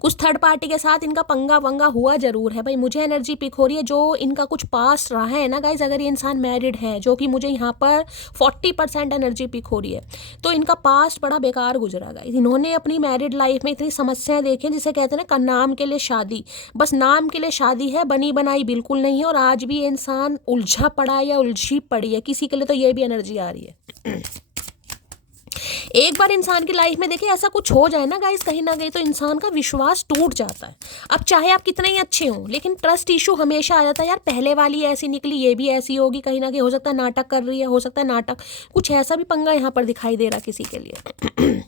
कुछ थर्ड पार्टी के साथ इनका पंगा वंगा हुआ जरूर है भाई। मुझे एनर्जी पिक हो रही है जो इनका कुछ पास रहा है ना गाइज, अगर ये इंसान मैरिड है, जो कि मुझे यहाँ पर 40% एनर्जी पिक हो रही है, तो इनका पास्ट बड़ा बेकार गुजरा गाइज। इन्होंने अपनी मैरिड लाइफ में इतनी समस्याएं देखी हैं, जिसे कहते हैं ना नाम के लिए शादी, बस नाम के लिए शादी है, बनी बनाई बिल्कुल नहीं है। और आज भी ये इंसान उलझा पड़ा है या उलझी पड़ी है, किसी के लिए तो ये भी एनर्जी आ रही है। एक बार इंसान की लाइफ में देखिए ऐसा कुछ हो जाए ना गाइस, कहीं ना कहीं तो इंसान का विश्वास टूट जाता है। अब चाहे आप कितने ही अच्छे हों, लेकिन ट्रस्ट इशू हमेशा आ जाता है, यार पहले वाली ऐसी निकली, ये भी ऐसी होगी, कहीं ना कहीं हो सकता है नाटक कर रही है, हो सकता है नाटक, कुछ ऐसा भी पंगा यहाँ पर दिखाई दे रहा किसी के लिए।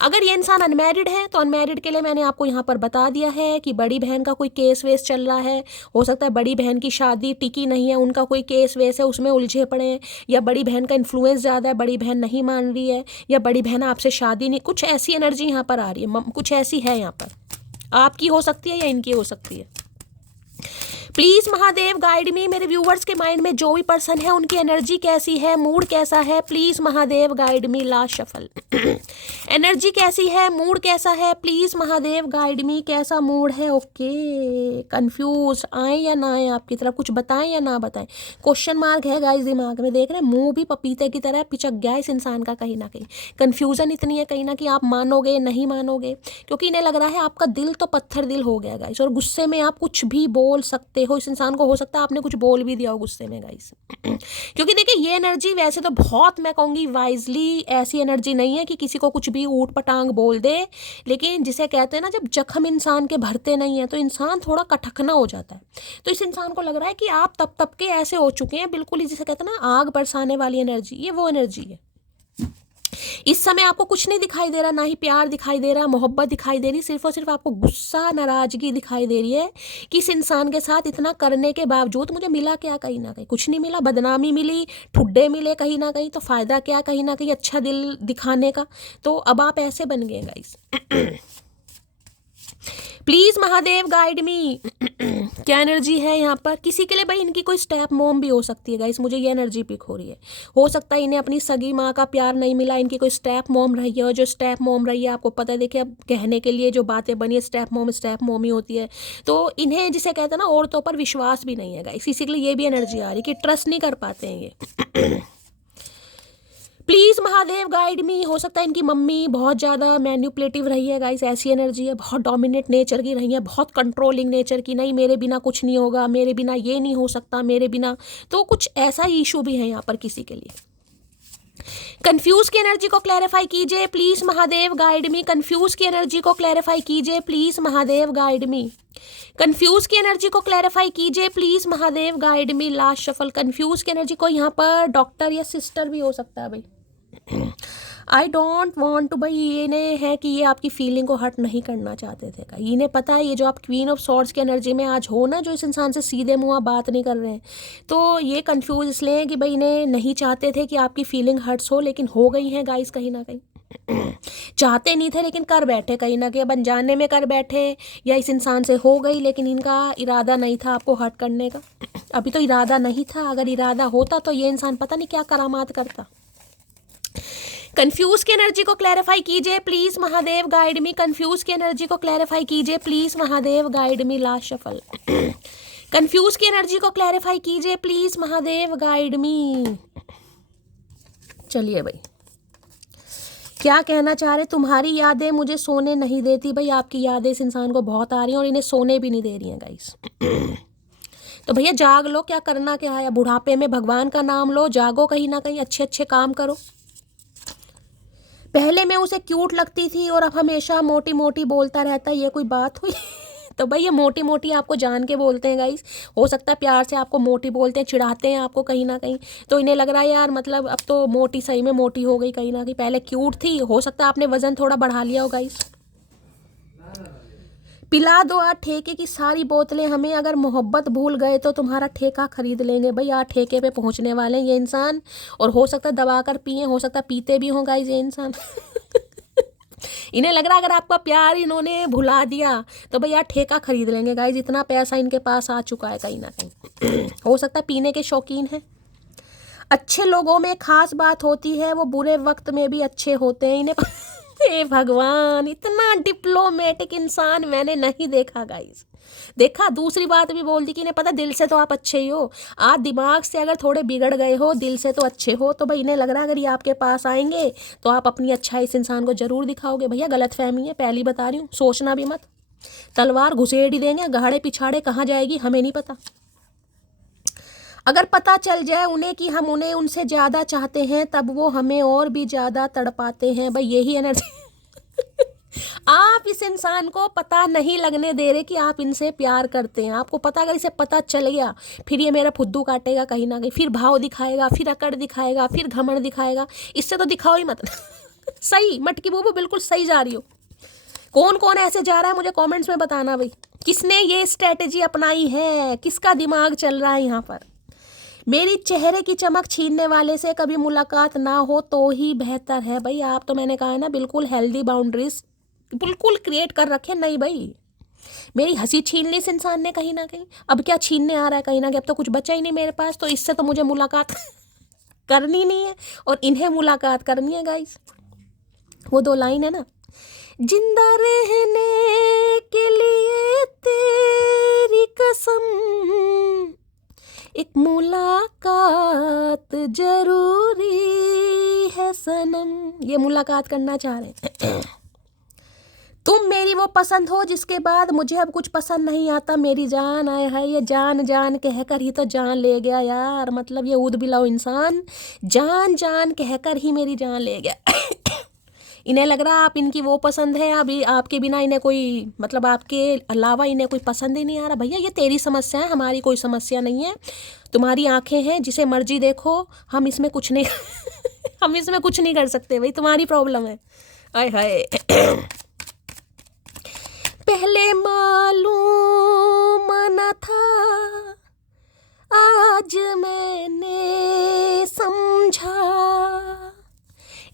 अगर ये इंसान अनमैरिड है तो अनमैरिड के लिए मैंने आपको यहाँ पर बता दिया है कि बड़ी बहन का कोई केस वेस चल रहा है, हो सकता है बड़ी बहन की शादी टिकी नहीं है, उनका कोई केस वेस है, उसमें उलझे पड़े हैं, या बड़ी बहन का इन्फ्लुएंस ज़्यादा है, बड़ी बहन नहीं मान रही है, या बड़ी बहन आपसे शादी नहीं, कुछ ऐसी एनर्जी यहाँ पर आ रही है, कुछ ऐसी है यहाँ पर, आपकी हो सकती है या इनकी हो सकती है। प्लीज महादेव गाइड मी, मेरे व्यूवर्स के माइंड में जो भी पर्सन है उनकी एनर्जी कैसी है, मूड कैसा है, please Mahadev guide me. Last shuffle. Energy कैसी है, मूड कैसा है, प्लीज महादेव गाइड मी, कैसा मूड है। ओके, कंफ्यूज आए या ना आए आपकी तरफ, कुछ बताएं या ना बताएं, क्वेश्चन मार्क है गाइस दिमाग में, देख रहे हैं मुंह भी पपीते की तरह पिचक गया इस इंसान का, कहीं ना कहीं कंफ्यूजन इतनी है कहीं ना कि आप मानोगे नहीं मानोगे, क्योंकि इन्हें लग रहा है आपका दिल तो पत्थर दिल हो गया गाइस, और गुस्से में आप कुछ भी बोल सकते हो इस इंसान को, हो सकता है आपने कुछ बोल भी दिया हो गुस्से में गाइस। क्योंकि देखिए ये एनर्जी वैसे तो बहुत, मैं कहूँगी वाइजली ऐसी एनर्जी नहीं है कि किसी को कुछ भी ऊट पटांग बोल दे, लेकिन जिसे कहते हैं ना जब जख्म इंसान के भरते नहीं है तो इंसान थोड़ा कटकना हो जाता है। तो इस इंसान को लग रहा है कि आप तब के ऐसे हो चुके हैं बिल्कुल ही, जिसे कहते हैं ना आग बरसाने वाली एनर्जी, ये वो एनर्जी है। इस समय आपको कुछ नहीं दिखाई दे रहा, ना ही प्यार दिखाई दे रहा, मोहब्बत दिखाई दे रही, सिर्फ और सिर्फ आपको गुस्सा नाराजगी दिखाई दे रही है कि इस इंसान के साथ इतना करने के बावजूद मुझे मिला क्या, कहीं ना कहीं कुछ नहीं मिला, बदनामी मिली, ठुड्डे मिले कहीं ना कहीं, तो फायदा क्या कहीं ना कहीं अच्छा दिल दिखाने का। तो अब आप ऐसे बन गए गाइस। प्लीज महादेव गाइड मी, क्या एनर्जी है यहाँ पर किसी के लिए भाई, इनकी कोई स्टेप मॉम भी हो सकती है गाइस, मुझे ये एनर्जी पिक हो रही है। हो सकता है इन्हें अपनी सगी माँ का प्यार नहीं मिला, इनकी कोई स्टेप मॉम रही है, और जो स्टेप मॉम रही है आपको पता है, देखिए अब कहने के लिए जो बातें बनी है, स्टेप मॉम ही होती है, तो इन्हें जिसे कहते हैं ना औरतों पर विश्वास भी नहीं है गाइस, इसी के लिए ये भी एनर्जी आ रही है कि ट्रस्ट नहीं कर पाते हैं ये। प्लीज महादेव गाइड मी, हो सकता है इनकी मम्मी बहुत ज़्यादा मैन्युपुलेटिव रही है गाइस, ऐसी एनर्जी है, बहुत डोमिनेट नेचर की रही है, बहुत कंट्रोलिंग नेचर की, नहीं मेरे बिना कुछ नहीं होगा, मेरे बिना ये नहीं हो सकता, मेरे बिना, तो कुछ ऐसा इशू भी है यहाँ पर किसी के लिए। कंफ्यूज की एनर्जी को क्लैरिफाई कीजिए please Mahadev guide me, confuse की एनर्जी को क्लैरिफाई कीजिए please Mahadev guide me, confuse की एनर्जी को क्लैरिफाई कीजिए please Mahadev guide me. Last shuffle. Confuse की एनर्जी को यहाँ पर डॉक्टर या सिस्टर भी हो सकता है भाई, आई डोंट वॉन्ट टू, भाई ये नहीं है कि ये आपकी फीलिंग को हर्ट नहीं करना चाहते थे, इन्हें पता है ये जो आप क्वीन ऑफ सॉर्ड्स की एनर्जी में आज हो ना, जो इस इंसान से सीधे मुँह बात नहीं कर रहे हैं, तो ये कंफ्यूज इसलिए है कि भाई इन्हें नहीं चाहते थे कि आपकी फीलिंग हर्ट्स हो, लेकिन हो गई है गाइस कहीं ना कहीं। चाहते नहीं थे लेकिन कर बैठे, कहीं ना कहीं अब अनजाने में कर बैठे, या इस इंसान से हो गई, लेकिन इनका इरादा नहीं था आपको हर्ट करने का, अभी तो इरादा नहीं था, अगर इरादा होता तो ये इंसान पता नहीं क्या करामात करता। कंफ्यूज की एनर्जी को क्लैरिफाई कीजिए please Mahadev, guide me. Confuse की एनर्जी को क्लैरिफाई कीजिए please Mahadev, guide me. Last shuffle. Confuse की एनर्जी को क्लैरिफाई कीजिए प्लीज महादेव, गाइड मी। चलिए भाई, क्या कहना चाह रहे? तुम्हारी यादें मुझे सोने नहीं देती। भाई आपकी यादें इस इंसान को बहुत आ रही हैं और इन्हें सोने भी नहीं दे रही हैं गाइस। तो भैया जाग लो, क्या करना क्या है? बुढ़ापे में भगवान का नाम लो, जागो, कहीं ना कहीं अच्छे अच्छे काम करो। पहले मैं उसे क्यूट लगती थी और अब हमेशा मोटी मोटी बोलता रहता है, ये कोई बात हुई? तो भाई ये मोटी मोटी आपको जान के बोलते हैं गाइस। हो सकता है प्यार से आपको मोटी बोलते हैं, चिढ़ाते हैं आपको कहीं ना कहीं, तो इन्हें लग रहा है यार मतलब अब तो मोटी सही में मोटी हो गई कहीं ना कहीं। पहले क्यूट थी, हो सकता है आपने वजन थोड़ा बढ़ा लिया हो गाइस। पिला दो आज ठेके की सारी बोतलें हमें, अगर मोहब्बत भूल गए तो तुम्हारा ठेका खरीद लेंगे। भाई आज ठेके पे पहुंचने वाले हैं ये इंसान, और हो सकता है दबा कर पिए, हो सकता है पीते भी हों गाइस ये इंसान। इन्हें लग रहा है अगर आपका प्यार इन्होंने भुला दिया तो भाई यार ठेका खरीद लेंगे गाइस, इतना पैसा इनके पास आ चुका है कहीं ना कहीं। हो सकता है पीने के शौकीन है। अच्छे लोगों में खास बात होती है, वो बुरे वक्त में भी अच्छे होते हैं। इन्हें हे भगवान, इतना डिप्लोमेटिक इंसान मैंने नहीं देखा गाइस। देखा, दूसरी बात भी बोल दी कि इन्हें पता दिल से तो आप अच्छे ही हो। आप दिमाग से अगर थोड़े बिगड़ गए हो, दिल से तो अच्छे हो। तो भाई इन्हें लग रहा है अगर ये आपके पास आएंगे तो आप अपनी अच्छाई इस इंसान को जरूर दिखाओगे। भैया गलत फहमी है, पहली बता रही हूँ, सोचना भी मत। तलवार घुसेड़ ही देंगे, गहाड़े पिछाड़े कहाँ जाएगी हमें नहीं पता। अगर पता चल जाए उन्हें कि हम उन्हें उनसे ज़्यादा चाहते हैं, तब वो हमें और भी ज़्यादा तड़पाते हैं। भाई यही एनर्जी। आप इस इंसान को पता नहीं लगने दे रहे कि आप इनसे प्यार करते हैं। आपको पता, अगर इसे पता चल गया फिर ये मेरा फुद्दू काटेगा कहीं ना कहीं, फिर भाव दिखाएगा, फिर अकड़ दिखाएगा, फिर घमंड दिखाएगा। इससे तो दिखाओ ही मत। सही मटकी बूबू, बिल्कुल सही जा रही हो। कौन कौन ऐसे जा रहा है मुझे कमेंट्स में बताना भाई, किसने ये स्ट्रेटेजी अपनाई है, किसका दिमाग चल रहा है यहाँ पर। मेरी चेहरे की चमक छीनने वाले से कभी मुलाकात ना हो तो ही बेहतर है। भाई आप तो, मैंने कहा है ना, बिल्कुल हेल्दी बाउंड्रीज बिल्कुल क्रिएट कर रखे। नहीं भाई, मेरी हंसी छीन ली इस इंसान ने कहीं ना कहीं। अब क्या छीनने आ रहा है कहीं ना कहीं, अब तो कुछ बचा ही नहीं मेरे पास, तो इससे तो मुझे मुलाकात करनी नहीं है और इन्हें मुलाकात करनी है गाइस। वो दो लाइन है ना, जिंदा रहने के लिए तेरी कसम, एक मुलाकात जरूरी है सनम। ये मुलाकात करना चाह रहे हैं। तुम मेरी वो पसंद हो जिसके बाद मुझे अब कुछ पसंद नहीं आता। मेरी जान, आए है ये जान जान कहकर ही तो जान ले गया यार। मतलब ये ऊद बिलाओ इंसान जान जान कहकर ही मेरी जान ले गया। इन्हें लग रहा आप इनकी वो पसंद है, अभी आपके बिना इन्हें कोई, मतलब आपके अलावा इन्हें कोई पसंद ही नहीं आ रहा। भैया ये तेरी समस्या है, हमारी कोई समस्या नहीं है। तुम्हारी आंखें हैं, जिसे मर्जी देखो, हम इसमें कुछ नहीं हम इसमें कुछ नहीं कर सकते भाई, तुम्हारी प्रॉब्लम है। आय हाय। पहले मालूम न था, आज मैंने समझा,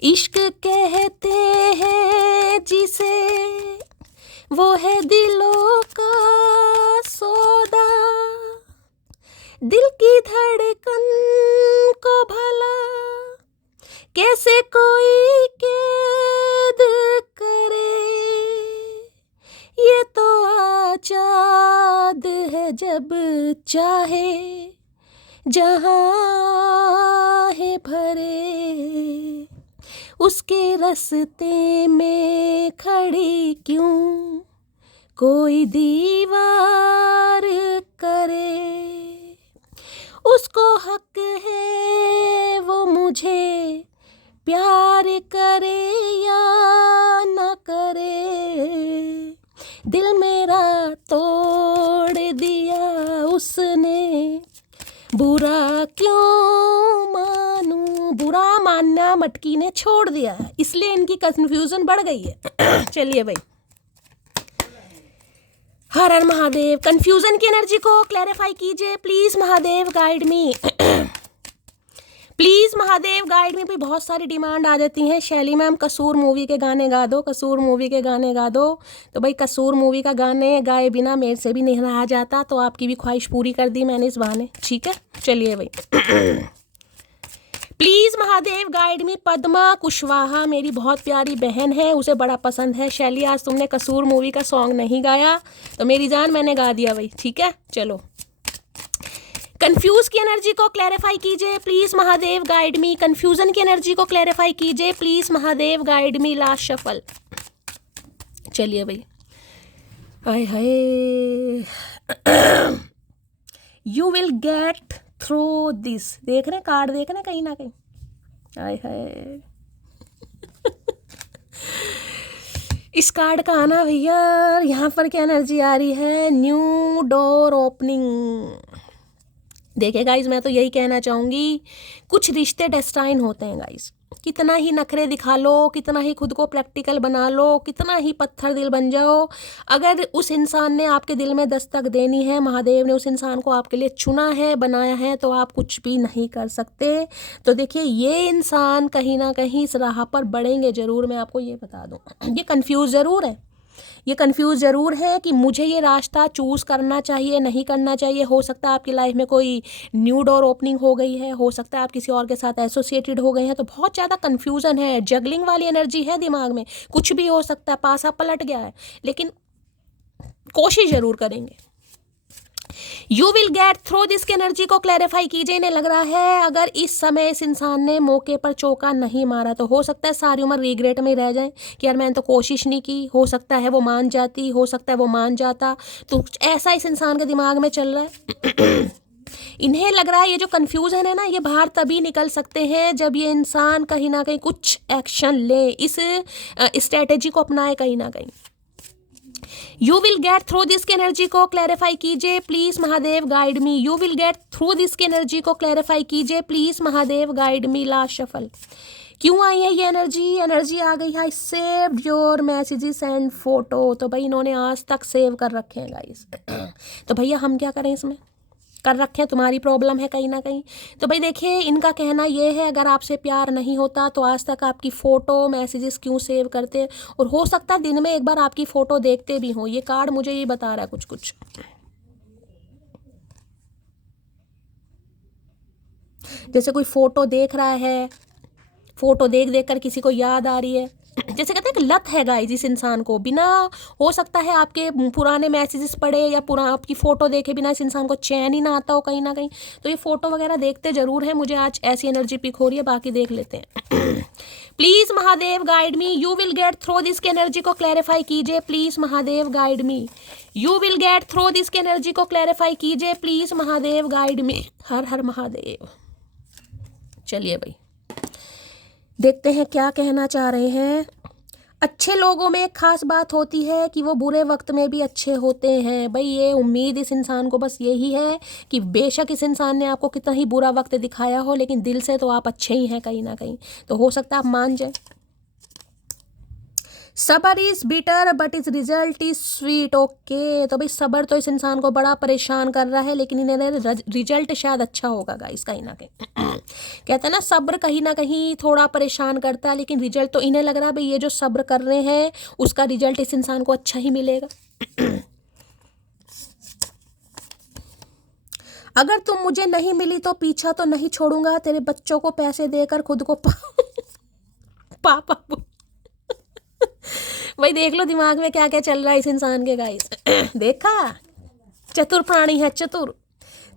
इश्क कहते हैं जिसे, वो है दिलों का सौदा। दिल की धड़कन को भला कैसे कोई कैद करे, ये तो आजाद है जब चाहे जहाँ है भरे। उसके रास्ते में खड़ी क्यों कोई दीवार करे, उसको हक है वो मुझे प्यार करे या न करे। दिल मेरा तोड़ दिया उसने, बुरा क्यों मानूं। बुरा मानना मटकी ने छोड़ दिया है, इसलिए इनकी कंफ्यूजन बढ़ गई है। चलिए भाई, हर हर महादेव। कंफ्यूजन की एनर्जी को क्लैरिफाई कीजिए please Mahadev, guide me. Please Mahadev guide में भी बहुत सारी डिमांड आ जाती हैं। शैली मैम कसूर मूवी के गाने गा दो, कसूर मूवी के गाने गा दो। तो भाई कसूर मूवी का गाने गाए बिना मेरे से भी नहीं रहा जाता, तो आपकी भी ख्वाहिश पूरी कर दी मैंने इस बहाने। ठीक है, चलिए भाई। प्लीज महादेव गाइड मी। पद्मा कुशवाहा मेरी बहुत प्यारी बहन है, उसे बड़ा पसंद है। शैली आज तुमने कसूर मूवी का सॉन्ग नहीं गाया तो मेरी जान मैंने गा दिया भाई, ठीक है। चलो, कंफ्यूज की एनर्जी को क्लैरिफाई कीजिए please Mahadev guide me. Confusion की एनर्जी को क्लैरिफाई कीजिए please Mahadev guide me. Last shuffle. चलिए भाई, hi hi. You will get through this. देख रहे कार्ड, देख रहे कहीं ना कहीं, हाय हाय। इस कार्ड का आना भैया, यहाँ पर क्या एनर्जी आ रही है, न्यू डोर ओपनिंग। देखिए गाइज, मैं तो यही कहना चाहूँगी, कुछ रिश्ते डेस्टाइन होते हैं गाइज। कितना ही नखरे दिखा लो, कितना ही खुद को प्रैक्टिकल बना लो, कितना ही पत्थर दिल बन जाओ, अगर उस इंसान ने आपके दिल में दस्तक देनी है, महादेव ने उस इंसान को आपके लिए चुना है, बनाया है, तो आप कुछ भी नहीं कर सकते। तो देखिए, ये इंसान कहीं ना कहीं इस राह पर बढ़ेंगे ज़रूर, मैं आपको ये बता दूँ। ये कंफ्यूज ज़रूर है, ये कंफ्यूज ज़रूर है कि मुझे ये रास्ता चूज़ करना चाहिए नहीं करना चाहिए। हो सकता है आपकी लाइफ में कोई न्यू डोर ओपनिंग हो गई है, हो सकता है आप किसी और के साथ एसोसिएटेड हो गए हैं, तो बहुत ज़्यादा कन्फ्यूज़न है, जगलिंग वाली एनर्जी है दिमाग में, कुछ भी हो सकता है, पासा पलट गया है, लेकिन कोशिश ज़रूर करेंगे। You will get through this की एनर्जी को क्लैरिफाई कीजिए। इन्हें लग रहा है अगर इस समय इस इंसान ने मौके पर चौका नहीं मारा तो हो सकता है सारी उम्र रिग्रेट में रह जाए कि यार मैंने तो कोशिश नहीं की। हो सकता है वो मान जाती, हो सकता है वो मान जाता, तो ऐसा इस इंसान के दिमाग में चल रहा है। इन्हें लग रहा है ये जो कन्फ्यूजन है ना, ये बाहर तभी निकल सकते हैं जब ये इंसान कहीं ना कहीं कुछ एक्शन ले, इस स्ट्रेटेजी को अपनाए कहीं ना कहीं। You will get through this की एनर्जी को क्लैरिफाई कीजिए please Mahadev guide me. You will get through this की एनर्जी को क्लैरिफाई कीजिए please Mahadev guide me. Last shuffle. क्यों आई है ये एनर्जी? एनर्जी आ गई है save your messages and photo. तो भाई इन्होंने आज तक सेव कर रखे हैं गाइस। तो भैया हम क्या करें, इसमें कर रखे हैं, तुम्हारी प्रॉब्लम है कहीं ना कहीं। तो भाई देखिए, इनका कहना ये है अगर आपसे प्यार नहीं होता तो आज तक आपकी फ़ोटो मैसेजेस क्यों सेव करते, और हो सकता है दिन में एक बार आपकी फ़ोटो देखते भी हो। ये कार्ड मुझे ये बता रहा है कुछ कुछ। जैसे कोई फ़ोटो देख रहा है, फ़ोटो देख देख कर किसी को याद आ रही है, जैसे कहते हैं कि लत है गाइस इस इंसान को। बिना, हो सकता है आपके पुराने मैसेजेस पढ़े या आपकी फ़ोटो देखे बिना इस इंसान को चैन ही ना आता हो कहीं ना कहीं। तो ये फ़ोटो वगैरह देखते ज़रूर है। मुझे आज ऐसी एनर्जी पिक हो रही है, बाकी देख लेते हैं। Please Mahadev guide me. You will get through this की एनर्जी को क्लैरिफाई कीजिए please Mahadev guide me. You will get through this की एनर्जी को क्लैरिफाई कीजिए प्लीज़ महादेव गाइड मी। हर हर महादेव। चलिए भाई, देखते हैं क्या कहना चाह रहे हैं। अच्छे लोगों में एक खास बात होती है कि वो बुरे वक्त में भी अच्छे होते हैं। भाई ये उम्मीद इस इंसान को बस यही है कि बेशक इस इंसान ने आपको कितना ही बुरा वक्त दिखाया हो, लेकिन दिल से तो आप अच्छे ही हैं कहीं ना कहीं। तो हो सकता है आप मान जाए। सबर is bitter but is result is sweet. Okay, तो भाई सबर तो इस इंसान को बड़ा परेशान कर रहा है, लेकिन इन्हें रिजल्ट शायद अच्छा होगा गाइस कहीं ना कहीं। कहते हैं ना, सब्र कहीं ना कहीं थोड़ा परेशान करता है, लेकिन रिजल्ट तो इन्हें लग रहा है भाई ये जो सब्र कर रहे हैं उसका रिजल्ट इस इंसान को अच्छा ही मिलेगा। अगर तुम मुझे नहीं मिली तो पीछा तो नहीं छोड़ूंगा, तेरे बच्चों को पैसे देकर खुद को पापा। भाई देख लो दिमाग में क्या क्या चल रहा है इस इंसान के गाइस। देखा, चतुर प्राणी है, चतुर।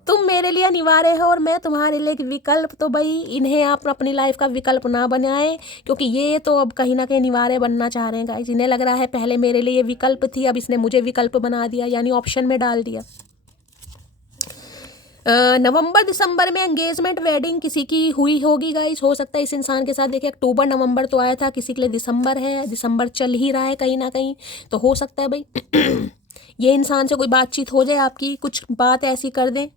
तुम मेरे लिए अनिवार्य हो और मैं तुम्हारे लिए एक विकल्प। तो भाई इन्हें आप अपनी लाइफ का विकल्प ना बनाएं, क्योंकि ये तो अब कहीं ना कहीं अनिवार्य बनना चाह रहे हैं गाइस। इन्हें लग रहा है पहले मेरे लिए ये विकल्प थी, अब इसने मुझे विकल्प बना दिया, यानी ऑप्शन में डाल दिया। नवंबर दिसंबर में एंगेजमेंट वेडिंग किसी की हुई होगी गाइस। हो सकता है इस इंसान के साथ, देखिए अक्टूबर नवंबर तो आया था, किसी के लिए दिसंबर है, दिसंबर चल ही रहा है कहीं ना कहीं। तो हो सकता है भाई ये इंसान से कोई बातचीत हो जाए आपकी, कुछ बात ऐसी कर दें।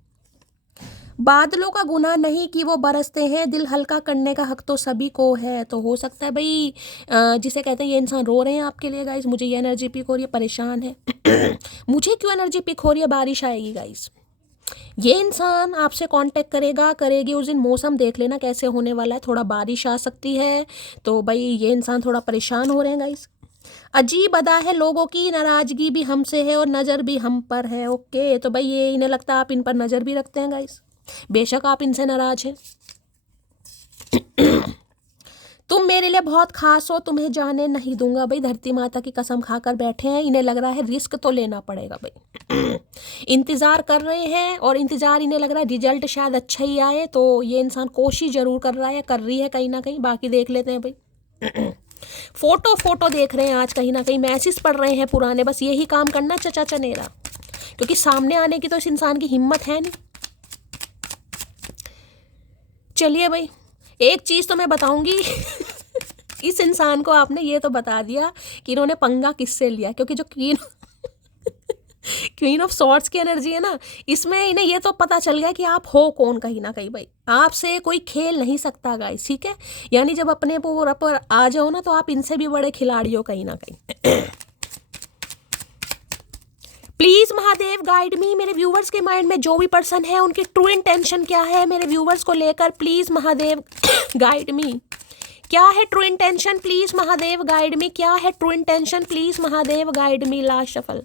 बादलों का गुनाह नहीं कि वो बरसते हैं, दिल हल्का करने का हक तो सभी को है। तो हो सकता है भाई जिसे कहते हैं ये इंसान रो रहे हैं आपके लिए गाइस। मुझे ये एनर्जी पिक हो रही है, परेशान है। मुझे क्यों एनर्जी पिक हो रही है, बारिश आएगी गाइस। ये इंसान आपसे कांटेक्ट करेगी उस दिन। मौसम देख लेना कैसे होने वाला है, थोड़ा बारिश आ सकती है। तो भाई ये इंसान थोड़ा परेशान हो रहे हैं गाइस। अजीब अदा है लोगों की, नाराजगी भी हमसे है और नज़र भी हम पर है। ओके, तो भाई ये इन्हें लगता है आप इन पर नज़र भी रखते हैं गाइस, बेशक आप इनसे नाराज हैं। तुम मेरे लिए बहुत खास हो, तुम्हें जाने नहीं दूंगा। भाई धरती माता की कसम खाकर बैठे हैं, इन्हें लग रहा है रिस्क तो लेना पड़ेगा भाई। इंतज़ार कर रहे हैं और इंतज़ार इन्हें लग रहा है रिजल्ट शायद अच्छा ही आए, तो ये इंसान कोशिश ज़रूर कर रहा है, कर रही है कहीं ना कहीं। बाकी देख लेते हैं भाई। फोटो देख रहे हैं आज, कहीं ना कहीं मैसेज पढ़ रहे हैं पुराने, बस यही काम करना चचा चनेरा, क्योंकि सामने आने की तो इस इंसान की हिम्मत है नहीं। चलिए भाई, एक चीज़ तो मैं बताऊंगी। इस इंसान को आपने ये तो बता दिया कि इन्होंने पंगा किससे लिया, क्योंकि जो क्वीन ऑफ सॉर्ड्स की एनर्जी है ना, इसमें इन्हें ये तो पता चल गया कि आप हो कौन कहीं ना कहीं। भाई आपसे कोई खेल नहीं सकता गाइस, ठीक है। यानी जब अपने पर आ जाओ ना, तो आप इनसे भी बड़े खिलाड़ी हो कहीं ना कहीं। प्लीज महादेव गाइड मी, मेरे व्यूवर्स के माइंड में जो भी पर्सन है उनकी ट्रू इंटेंशन क्या है मेरे व्यूवर्स को लेकर, प्लीज महादेव गाइड मी। क्या है true intention, please Mahadev guide मी। क्या है true intention, please Mahadev guide me. Last shuffle.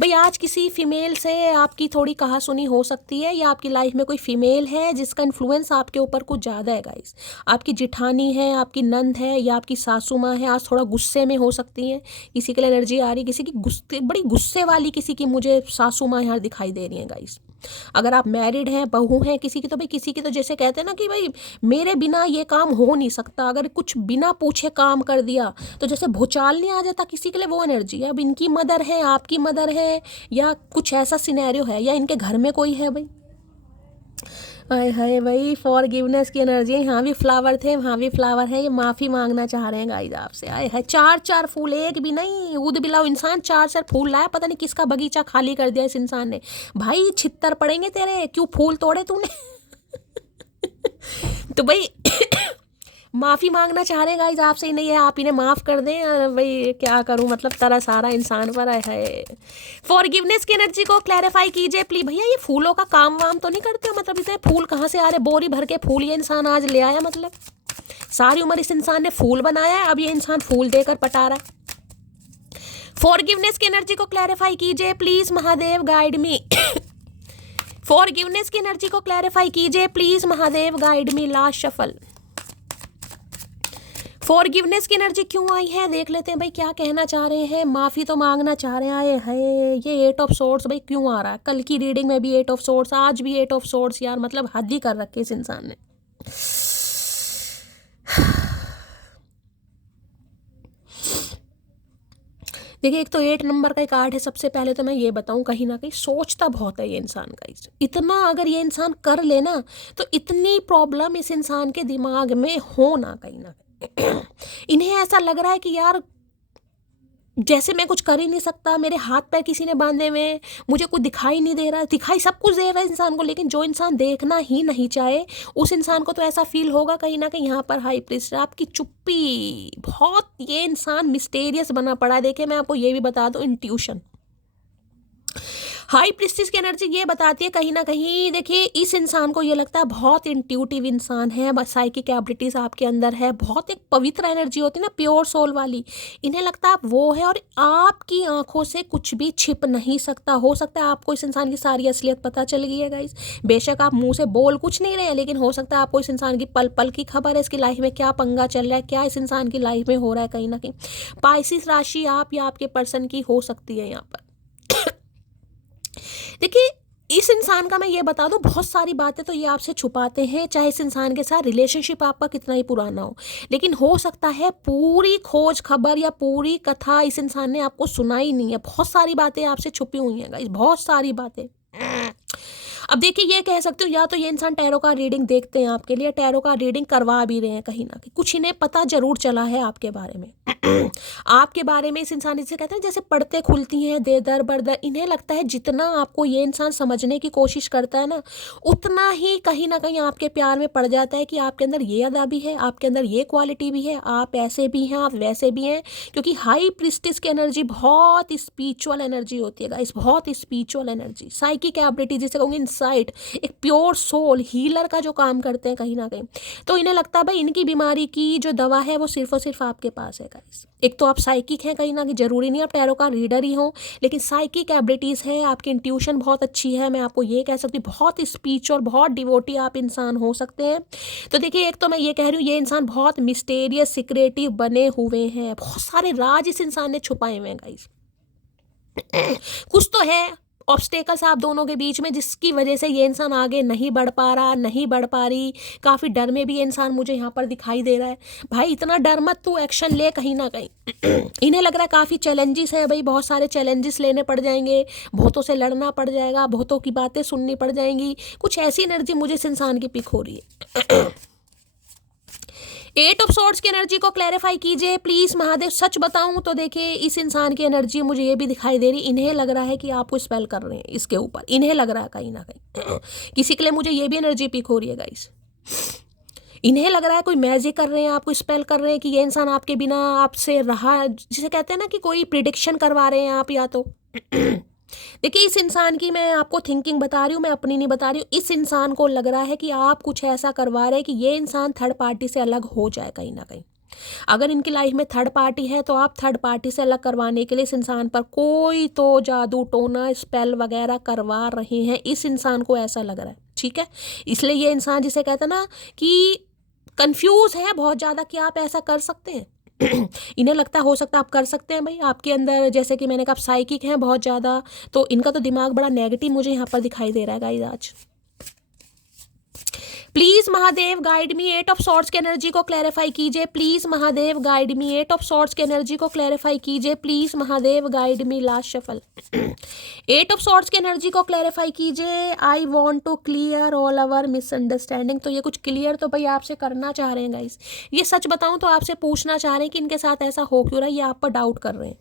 भाई आज किसी फीमेल से आपकी थोड़ी कहा सुनी हो सकती है, या आपकी लाइफ में कोई फीमेल है जिसका इन्फ्लुएंस आपके ऊपर कुछ ज़्यादा है गाइस। आपकी जिठानी है, आपकी नंद है, या आपकी सासू माँ है, आज थोड़ा गुस्से में हो सकती हैं। किसी के लिए एनर्जी आ रही, किसी की गुस्से, बड़ी गुस्से वाली किसी की मुझे सासू माँ यहाँ दिखाई दे रही है गाइस। अगर आप मैरिड हैं, बहू हैं किसी की, तो भाई किसी की तो जैसे कहते हैं ना कि भाई मेरे बिना ये काम हो नहीं सकता, अगर कुछ बिना पूछे काम कर दिया तो जैसे भूचाल नहीं आ जाता, किसी के लिए वो एनर्जी है। अब इनकी मदर है, आपकी मदर है, या कुछ ऐसा सिनेरियो है, या इनके घर में कोई है भाई। हाय हाय भाई, फॉरगिवनेस की एनर्जी। यहाँ भी फ्लावर थे, वहाँ भी फ्लावर है, ये माफ़ी मांगना चाह रहे हैं गाइस आपसे। आए है 4 फूल, एक भी नहीं। ऊद बिलाओ इंसान 4 फूल लाया, पता नहीं किसका बगीचा खाली कर दिया इस इंसान ने। भाई छित्तर पड़ेंगे तेरे, क्यों फूल तोड़े तूने। तो भाई माफ़ी मांगना चाह रहे हैं गाइस आपसे, ही नहीं है आप इन्हें माफ़ कर दें। भाई क्या करूं, मतलब तरह सारा इंसान पर है। फॉरगिवनेस की एनर्जी को क्लैरिफाई कीजिए प्लीज। भैया ये फूलों का काम वाम तो नहीं करते हो, मतलब इतने फूल कहाँ से आ रहे, बोरी भर के फूल ये इंसान आज ले आया, मतलब सारी उम्र इस इंसान ने फूल बनाया है, अब ये इंसान फूल देकर पटा रहा है। फॉरगिवनेस की एनर्जी को क्लैरिफाई कीजिए please Mahadev guide me. Forgiveness की एनर्जी को क्लैरिफाई कीजिए please Mahadev guide me. Last shuffle. Forgiveness की एनर्जी क्यों आई है, देख लेते हैं भाई क्या कहना चाह रहे हैं। माफ़ी तो मांगना चाह रहे हैं, आए है ये 8 ऑफ सोर्ड्स भाई क्यों आ रहा है। कल की रीडिंग में भी 8 ऑफ सोर्ड्स, आज भी 8 ऑफ सोर्ड्स। यार मतलब हद ही कर रखी है इस इंसान ने। देखिए एक तो 8 नंबर का कार्ड है। सबसे पहले तो मैं ये बताऊं, कहीं ना कहीं सोचता बहुत है ये इंसान का। इतना अगर ये इंसान कर लेना, तो इतनी प्रॉब्लम इस इंसान के दिमाग में हो ना कहीं ना कहीं। इन्हें ऐसा लग रहा है कि यार जैसे मैं कुछ कर ही नहीं सकता, मेरे हाथ पैर किसी ने बांधे हुए, मुझे कुछ दिखाई नहीं दे रहा। दिखाई सब कुछ दे रहा है इंसान को, लेकिन जो इंसान देखना ही नहीं चाहे उस इंसान को तो ऐसा फील होगा कहीं ना कहीं। यहाँ पर हाई प्रीस्ट आपकी चुप्पी, बहुत ये इंसान मिस्टेरियस बना पड़ा है। देखिए मैं आपको ये भी बता दूं, इंट्यूशन। हाई प्रीस्टिस की एनर्जी ये बताती है कहीं ना कहीं, देखिए इस इंसान को ये लगता है बहुत इंट्यूटिव इंसान है, साइकिक एबिलिटीज आपके अंदर है, बहुत एक पवित्र एनर्जी होती है ना, प्योर सोल वाली। इन्हें लगता है आप वो है, और आपकी आंखों से कुछ भी छिप नहीं सकता। हो सकता है आपको इस इंसान की सारी असलियत पता चल गई है गाइस। बेशक आप मुंह से बोल कुछ नहीं रहे, लेकिन हो सकता है आपको इस इंसान की पल पल की खबर है, इसकी लाइफ में क्या पंगा चल रहा है, क्या इस इंसान की लाइफ में हो रहा है कहीं ना कहीं। पाइसिस राशि आप या आपके पर्सन की हो सकती है यहाँ पर। देखिए इस इंसान का मैं ये बता दूं, बहुत सारी बातें तो ये आपसे छुपाते हैं, चाहे इस इंसान के साथ रिलेशनशिप आपका कितना ही पुराना हो। लेकिन हो सकता है पूरी खोज खबर या पूरी कथा इस इंसान ने आपको सुनाई नहीं है। बहुत सारी बातें आपसे छुपी हुई हैं गाइस, बहुत सारी बातें। अब देखिए ये कह सकते हो, या तो ये इंसान टैरो का रीडिंग देखते हैं आपके लिए, टैरो का रीडिंग करवा भी रहे हैं कहीं ना कहीं, कुछ इन्हें पता जरूर चला है आपके बारे में। आपके बारे में इस इंसान इसे कहते हैं जैसे पढ़ते खुलती हैं दे दर बरदर। इन्हें लगता है जितना आपको ये इंसान समझने की कोशिश करता है ना, उतना ही कहीं ना कहीं आपके प्यार में पड़ जाता है कि आपके अंदर ये अदा भी है, आपके अंदर ये क्वालिटी भी है, आप ऐसे भी हैं, आप वैसे भी हैं। क्योंकि हाई प्रीस्टिस की एनर्जी बहुत स्पिरिचुअल एनर्जी होती है गाइस, बहुत स्पिरिचुअल एनर्जी, साइकिक एबिलिटी जिसे कहूँगी, इनसाइड, एक प्योर सोल हीलर का जो काम करते हैं कहीं ना कहीं। तो इन्हें लगता है भाई इनकी बीमारी की जो दवा है वो सिर्फ और सिर्फ आपके पास है गाइस। एक तो आप साइकिक हैं कहीं ना कहीं, जरूरी नहीं आप टैरो का रीडर ही हो, लेकिन साइकिक एबिलिटीज़ है, आपकी इंट्यूशन बहुत अच्छी है, मैं आपको ये कह सकती हूँ, बहुत स्पिरिचुअल, बहुत डिवोटी आप इंसान हो सकते हैं। तो देखिए, एक तो मैं ये कह रही हूँ ये इंसान बहुत मिस्टेरियस सिक्रेटिव बने हुए हैं, बहुत सारे राज इस इंसान ने छुपाए हुए हैं गाइस। कुछ तो है ऑब्स्टेकल्स आप दोनों के बीच में, जिसकी वजह से ये इंसान आगे नहीं बढ़ पा रहा, नहीं बढ़ पा रही, काफ़ी डर में भी ये इंसान मुझे यहाँ पर दिखाई दे रहा है। भाई इतना डर मत, तू एक्शन ले कहीं ना कहीं। इन्हें लग रहा है काफ़ी चैलेंजेस है भाई, बहुत सारे चैलेंजेस लेने पड़ जाएंगे, बहुतों से लड़ना पड़ जाएगा, बहुतों की बातें सुननी पड़ जाएंगी, कुछ ऐसी एनर्जी मुझे इस इंसान की पिक हो रही है। 8 ऑफ सॉर्ड्स की एनर्जी को क्लैरिफाई कीजिए प्लीज महादेव। सच बताऊं तो देखिए, इस इंसान की एनर्जी मुझे ये भी दिखाई दे रही, इन्हें लग रहा है कि आपको स्पेल कर रहे हैं इसके ऊपर, इन्हें लग रहा है कहीं ना कहीं। किसी के लिए मुझे ये भी एनर्जी पिक हो रही है गाइस, इन्हें लग रहा है कोई मैजिक कर रहे हैं, आपको स्पेल कर रहे हैं कि ये इंसान आपके बिना आपसे रहा, जिसे कहते हैं ना कि कोई प्रिडिक्शन करवा रहे हैं आप, या तो देखिए इस इंसान की मैं आपको थिंकिंग बता रही हूँ, मैं अपनी नहीं बता रही हूँ। इस इंसान को लग रहा है कि आप कुछ ऐसा करवा रहे हैं कि ये इंसान थर्ड पार्टी से अलग हो जाए कहीं ना कहीं। अगर इनकी लाइफ में थर्ड पार्टी है तो आप थर्ड पार्टी से अलग करवाने के लिए इस इंसान पर कोई तो जादू टोना स्पेल वगैरह करवा रहे हैं, इस इंसान को ऐसा लग रहा है, ठीक है। इसलिए ये इंसान जिसे कहते हैं ना कि कंफ्यूज है बहुत ज़्यादा कि आप ऐसा कर सकते हैं। इन्हें लगता हो सकता है आप कर सकते हैं भाई, आपके अंदर जैसे कि मैंने कहा आप साइकिक हैं बहुत ज़्यादा, तो इनका तो दिमाग बड़ा नेगेटिव मुझे यहाँ पर दिखाई दे रहा है गाइस आज। Please Mahadev guide me, 8 of swords की एनर्जी को क्लैरिफाई कीजिए please Mahadev guide me, 8 of swords की एनर्जी को क्लैरिफाई कीजिए please Mahadev guide me. Last shuffle 8 of swords की एनर्जी को क्लैरिफाई कीजिए। I want to clear all our misunderstanding. तो ये कुछ क्लियर तो भाई आपसे करना चाह रहे हैं गाइस, ये सच बताऊं तो आपसे पूछना चाह रहे हैं कि इनके साथ ऐसा हो क्यों रहा है, ये आप पर डाउट कर रहे हैं।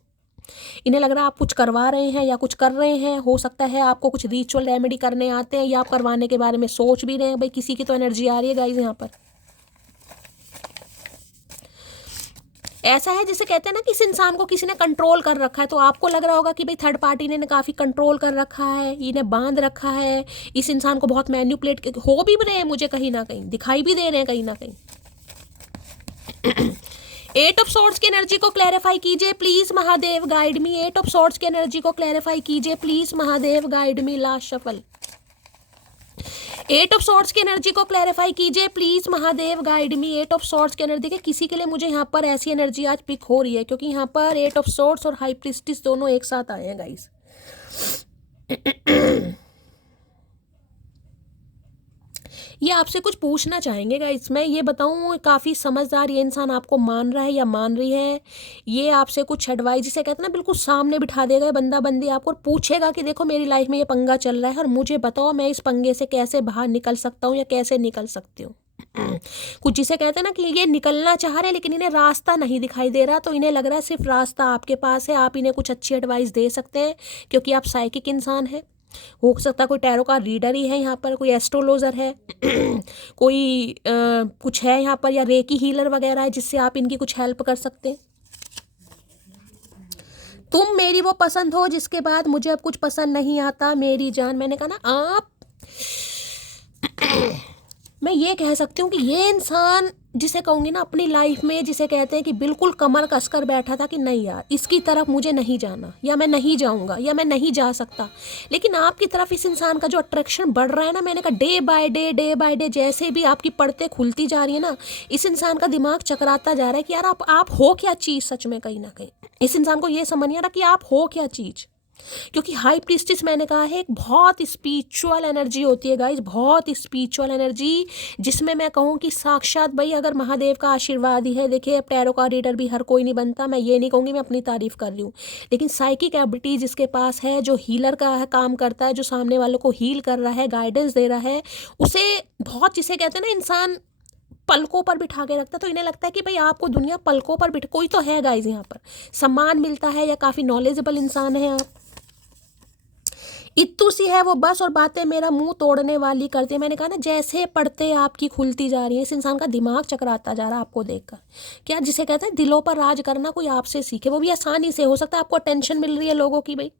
इन्हें लग रहा है आप कुछ करवा रहे हैं या कुछ कर रहे हैं, हो सकता है आपको कुछ रिचुअल रेमेडी करने आते हैं या आप करवाने के बारे में सोच भी रहे हैं। भाई किसी की तो एनर्जी आ रही है गाइस यहाँ पर, ऐसा है जिसे कहते हैं ना कि इस इंसान को किसी ने कंट्रोल कर रखा है। तो आपको लग रहा होगा कि भाई थर्ड पार्टी ने काफ़ी कंट्रोल कर रखा है, इन्हें बांध रखा है, इस इंसान को बहुत मैन्युपुलेट हो भी रहे हैं, मुझे कहीं ना कहीं दिखाई भी दे रहे हैं कहीं ना कहीं। 8 ऑफ सॉर्ड्स की एनर्जी को क्लैरिफाई कीजिए please Mahadev guide me, 8 of swords की एनर्जी को क्लैरिफाई कीजिए please Mahadev guide me. Last shuffle 8 of swords की एनर्जी को क्लैरिफाई कीजिए please Mahadev guide me, 8 of swords की एनर्जी के किसी के लिए मुझे यहाँ पर ऐसी एनर्जी आज पिक हो रही है, क्योंकि यहाँ पर 8 ऑफ सॉर्ड्स और हाई प्रीस्टिस दोनों एक साथ आए हैं गाइस। ये आपसे कुछ पूछना चाहेंगे गाइस, मैं ये बताऊं काफ़ी समझदार ये इंसान आपको मान रहा है या मान रही है, ये आपसे कुछ एडवाइस जिसे कहते हैं ना बिल्कुल सामने बिठा देगा बंदा बंदी आपको, और पूछेगा कि देखो मेरी लाइफ में ये पंगा चल रहा है और मुझे बताओ मैं इस पंगे से कैसे बाहर निकल सकता हूँ या कैसे निकल सकती हूँ। कुछ जिसे कहते हैं ना कि ये निकलना चाह रहे हैं लेकिन इन्हें रास्ता नहीं दिखाई दे रहा, तो इन्हें लग रहा है सिर्फ रास्ता आपके पास है, आप इन्हें कुछ अच्छी एडवाइस दे सकते हैं क्योंकि आप साइकिक इंसान हैं। हो सकता है कोई टैरो का रीडर ही है यहाँ पर, कोई एस्ट्रोलॉजर है, कोई कुछ है यहाँ पर, या रेकी हीलर वगैरह है जिससे आप इनकी कुछ हेल्प कर सकते हैं। तुम मेरी वो पसंद हो जिसके बाद मुझे अब कुछ पसंद नहीं आता मेरी जान। मैंने कहा ना आप मैं ये कह सकती हूँ कि ये इंसान जिसे कहूँगी ना अपनी लाइफ में जिसे कहते हैं कि बिल्कुल कमर कसकर बैठा था कि नहीं यार इसकी तरफ मुझे नहीं जाना, या मैं नहीं जाऊँगा, या मैं नहीं जा सकता, लेकिन आपकी तरफ इस इंसान का जो अट्रैक्शन बढ़ रहा है ना, मैंने कहा डे बाय डे जैसे भी आपकी पड़ते खुलती जा रही है ना, इस इंसान का दिमाग चकराता जा रहा है कि यार आप हो क्या चीज़ सच में। कहीं ना कहीं इस इंसान को ये समझ नहीं आ रहा कि आप हो क्या चीज़, क्योंकि हाई प्रीस्टिस मैंने कहा है एक बहुत स्पिरिचुअल एनर्जी होती है गाइस, बहुत स्पिरिचुअल एनर्जी, जिसमें मैं कहूँ कि साक्षात भाई अगर महादेव का आशीर्वाद ही है। देखिए अब टैरो का रीडर भी हर कोई नहीं बनता, मैं ये नहीं कहूँगी मैं अपनी तारीफ कर रही हूँ, लेकिन साइकिक एबिलिटी जिसके पास है, जो हीलर का है, काम करता है, जो सामने वालों को हील कर रहा है, गाइडेंस दे रहा है, उसे बहुत जिसे कहते हैं ना इंसान पलकों पर बिठा के रखता है। तो इन्हें लगता है कि भाई आपको दुनिया पलकों पर बिठा, कोई तो है गाइस यहाँ पर, सम्मान मिलता है या काफ़ी नॉलेजेबल इंसान है आप। इत्तू सी है वो बस और बातें मेरा मुंह तोड़ने वाली करती है। मैंने कहा ना जैसे पढ़ते आपकी खुलती जा रही है, इस इंसान का दिमाग चकराता जा रहा है आपको देखकर। क्या जिसे कहते हैं दिलों पर राज करना कोई आपसे सीखे, वो भी आसानी से। हो सकता है आपको अटेंशन मिल रही है लोगों की, भाई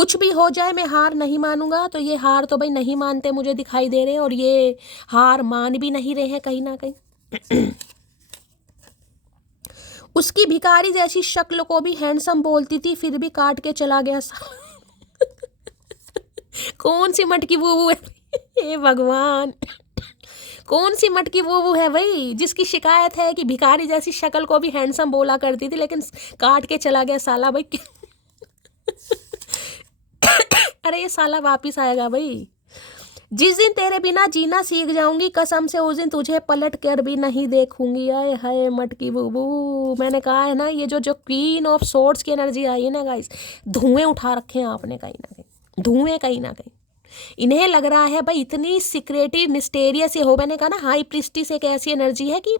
कुछ भी हो जाए मैं हार नहीं मानूंगा। तो ये हार तो भाई नहीं मानते मुझे दिखाई दे रहे हैं, और ये हार मान भी नहीं रहे हैं कहीं ना कहीं। उसकी भिखारी जैसी शक्ल को भी हैंडसम बोलती थी, फिर भी काट के चला गया। कौन सी मटकी वो है? हे भगवान, कौन सी मटकी वो है भाई जिसकी शिकायत है कि भिखारी जैसी शक्ल को भी हैंडसम बोला करती थी, लेकिन काट के चला गया साला भाई। अरे ये साला वापिस आएगा भाई। जिस दिन तेरे बिना जीना सीख जाऊंगी कसम से उस दिन तुझे पलट कर भी नहीं देखूंगी। आए हाय मटकी बुबू, मैंने कहा है ना, ये जो क्वीन ऑफ सोर्ड्स की एनर्जी आई है ना गाइस, धुएं उठा रखे हैं आपने कहीं ना कहीं, धुएं कहीं ना कहीं। इन्हें लग रहा है भाई इतनी सिक्रेटिव मिस्टेरियस ये हो, मैंने कहा ना हाई प्रिस्टिस एक ऐसी एनर्जी है कि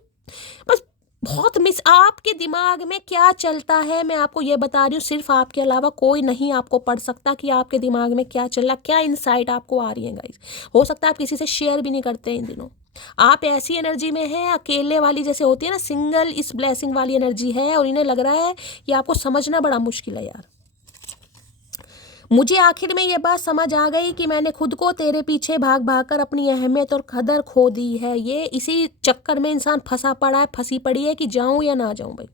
बस बहुत आपके दिमाग में क्या चलता है मैं आपको ये बता रही हूँ, सिर्फ आपके अलावा कोई नहीं आपको पढ़ सकता कि आपके दिमाग में क्या चल रहा, क्या इनसाइट आपको आ रही है गाइस। हो सकता है आप किसी से शेयर भी नहीं करते इन दिनों, आप ऐसी एनर्जी में हैं, अकेले वाली जैसे होती है ना, सिंगल इस ब्लेसिंग वाली एनर्जी है, और इन्हें लग रहा है कि आपको समझना बड़ा मुश्किल है यार। मुझे आखिर में ये बात समझ आ गई कि मैंने खुद को तेरे पीछे भाग भाग कर अपनी अहमियत और कदर खो दी है। ये इसी चक्कर में इंसान फंसा पड़ा है, फंसी पड़ी है कि जाऊं या ना जाऊं भाई,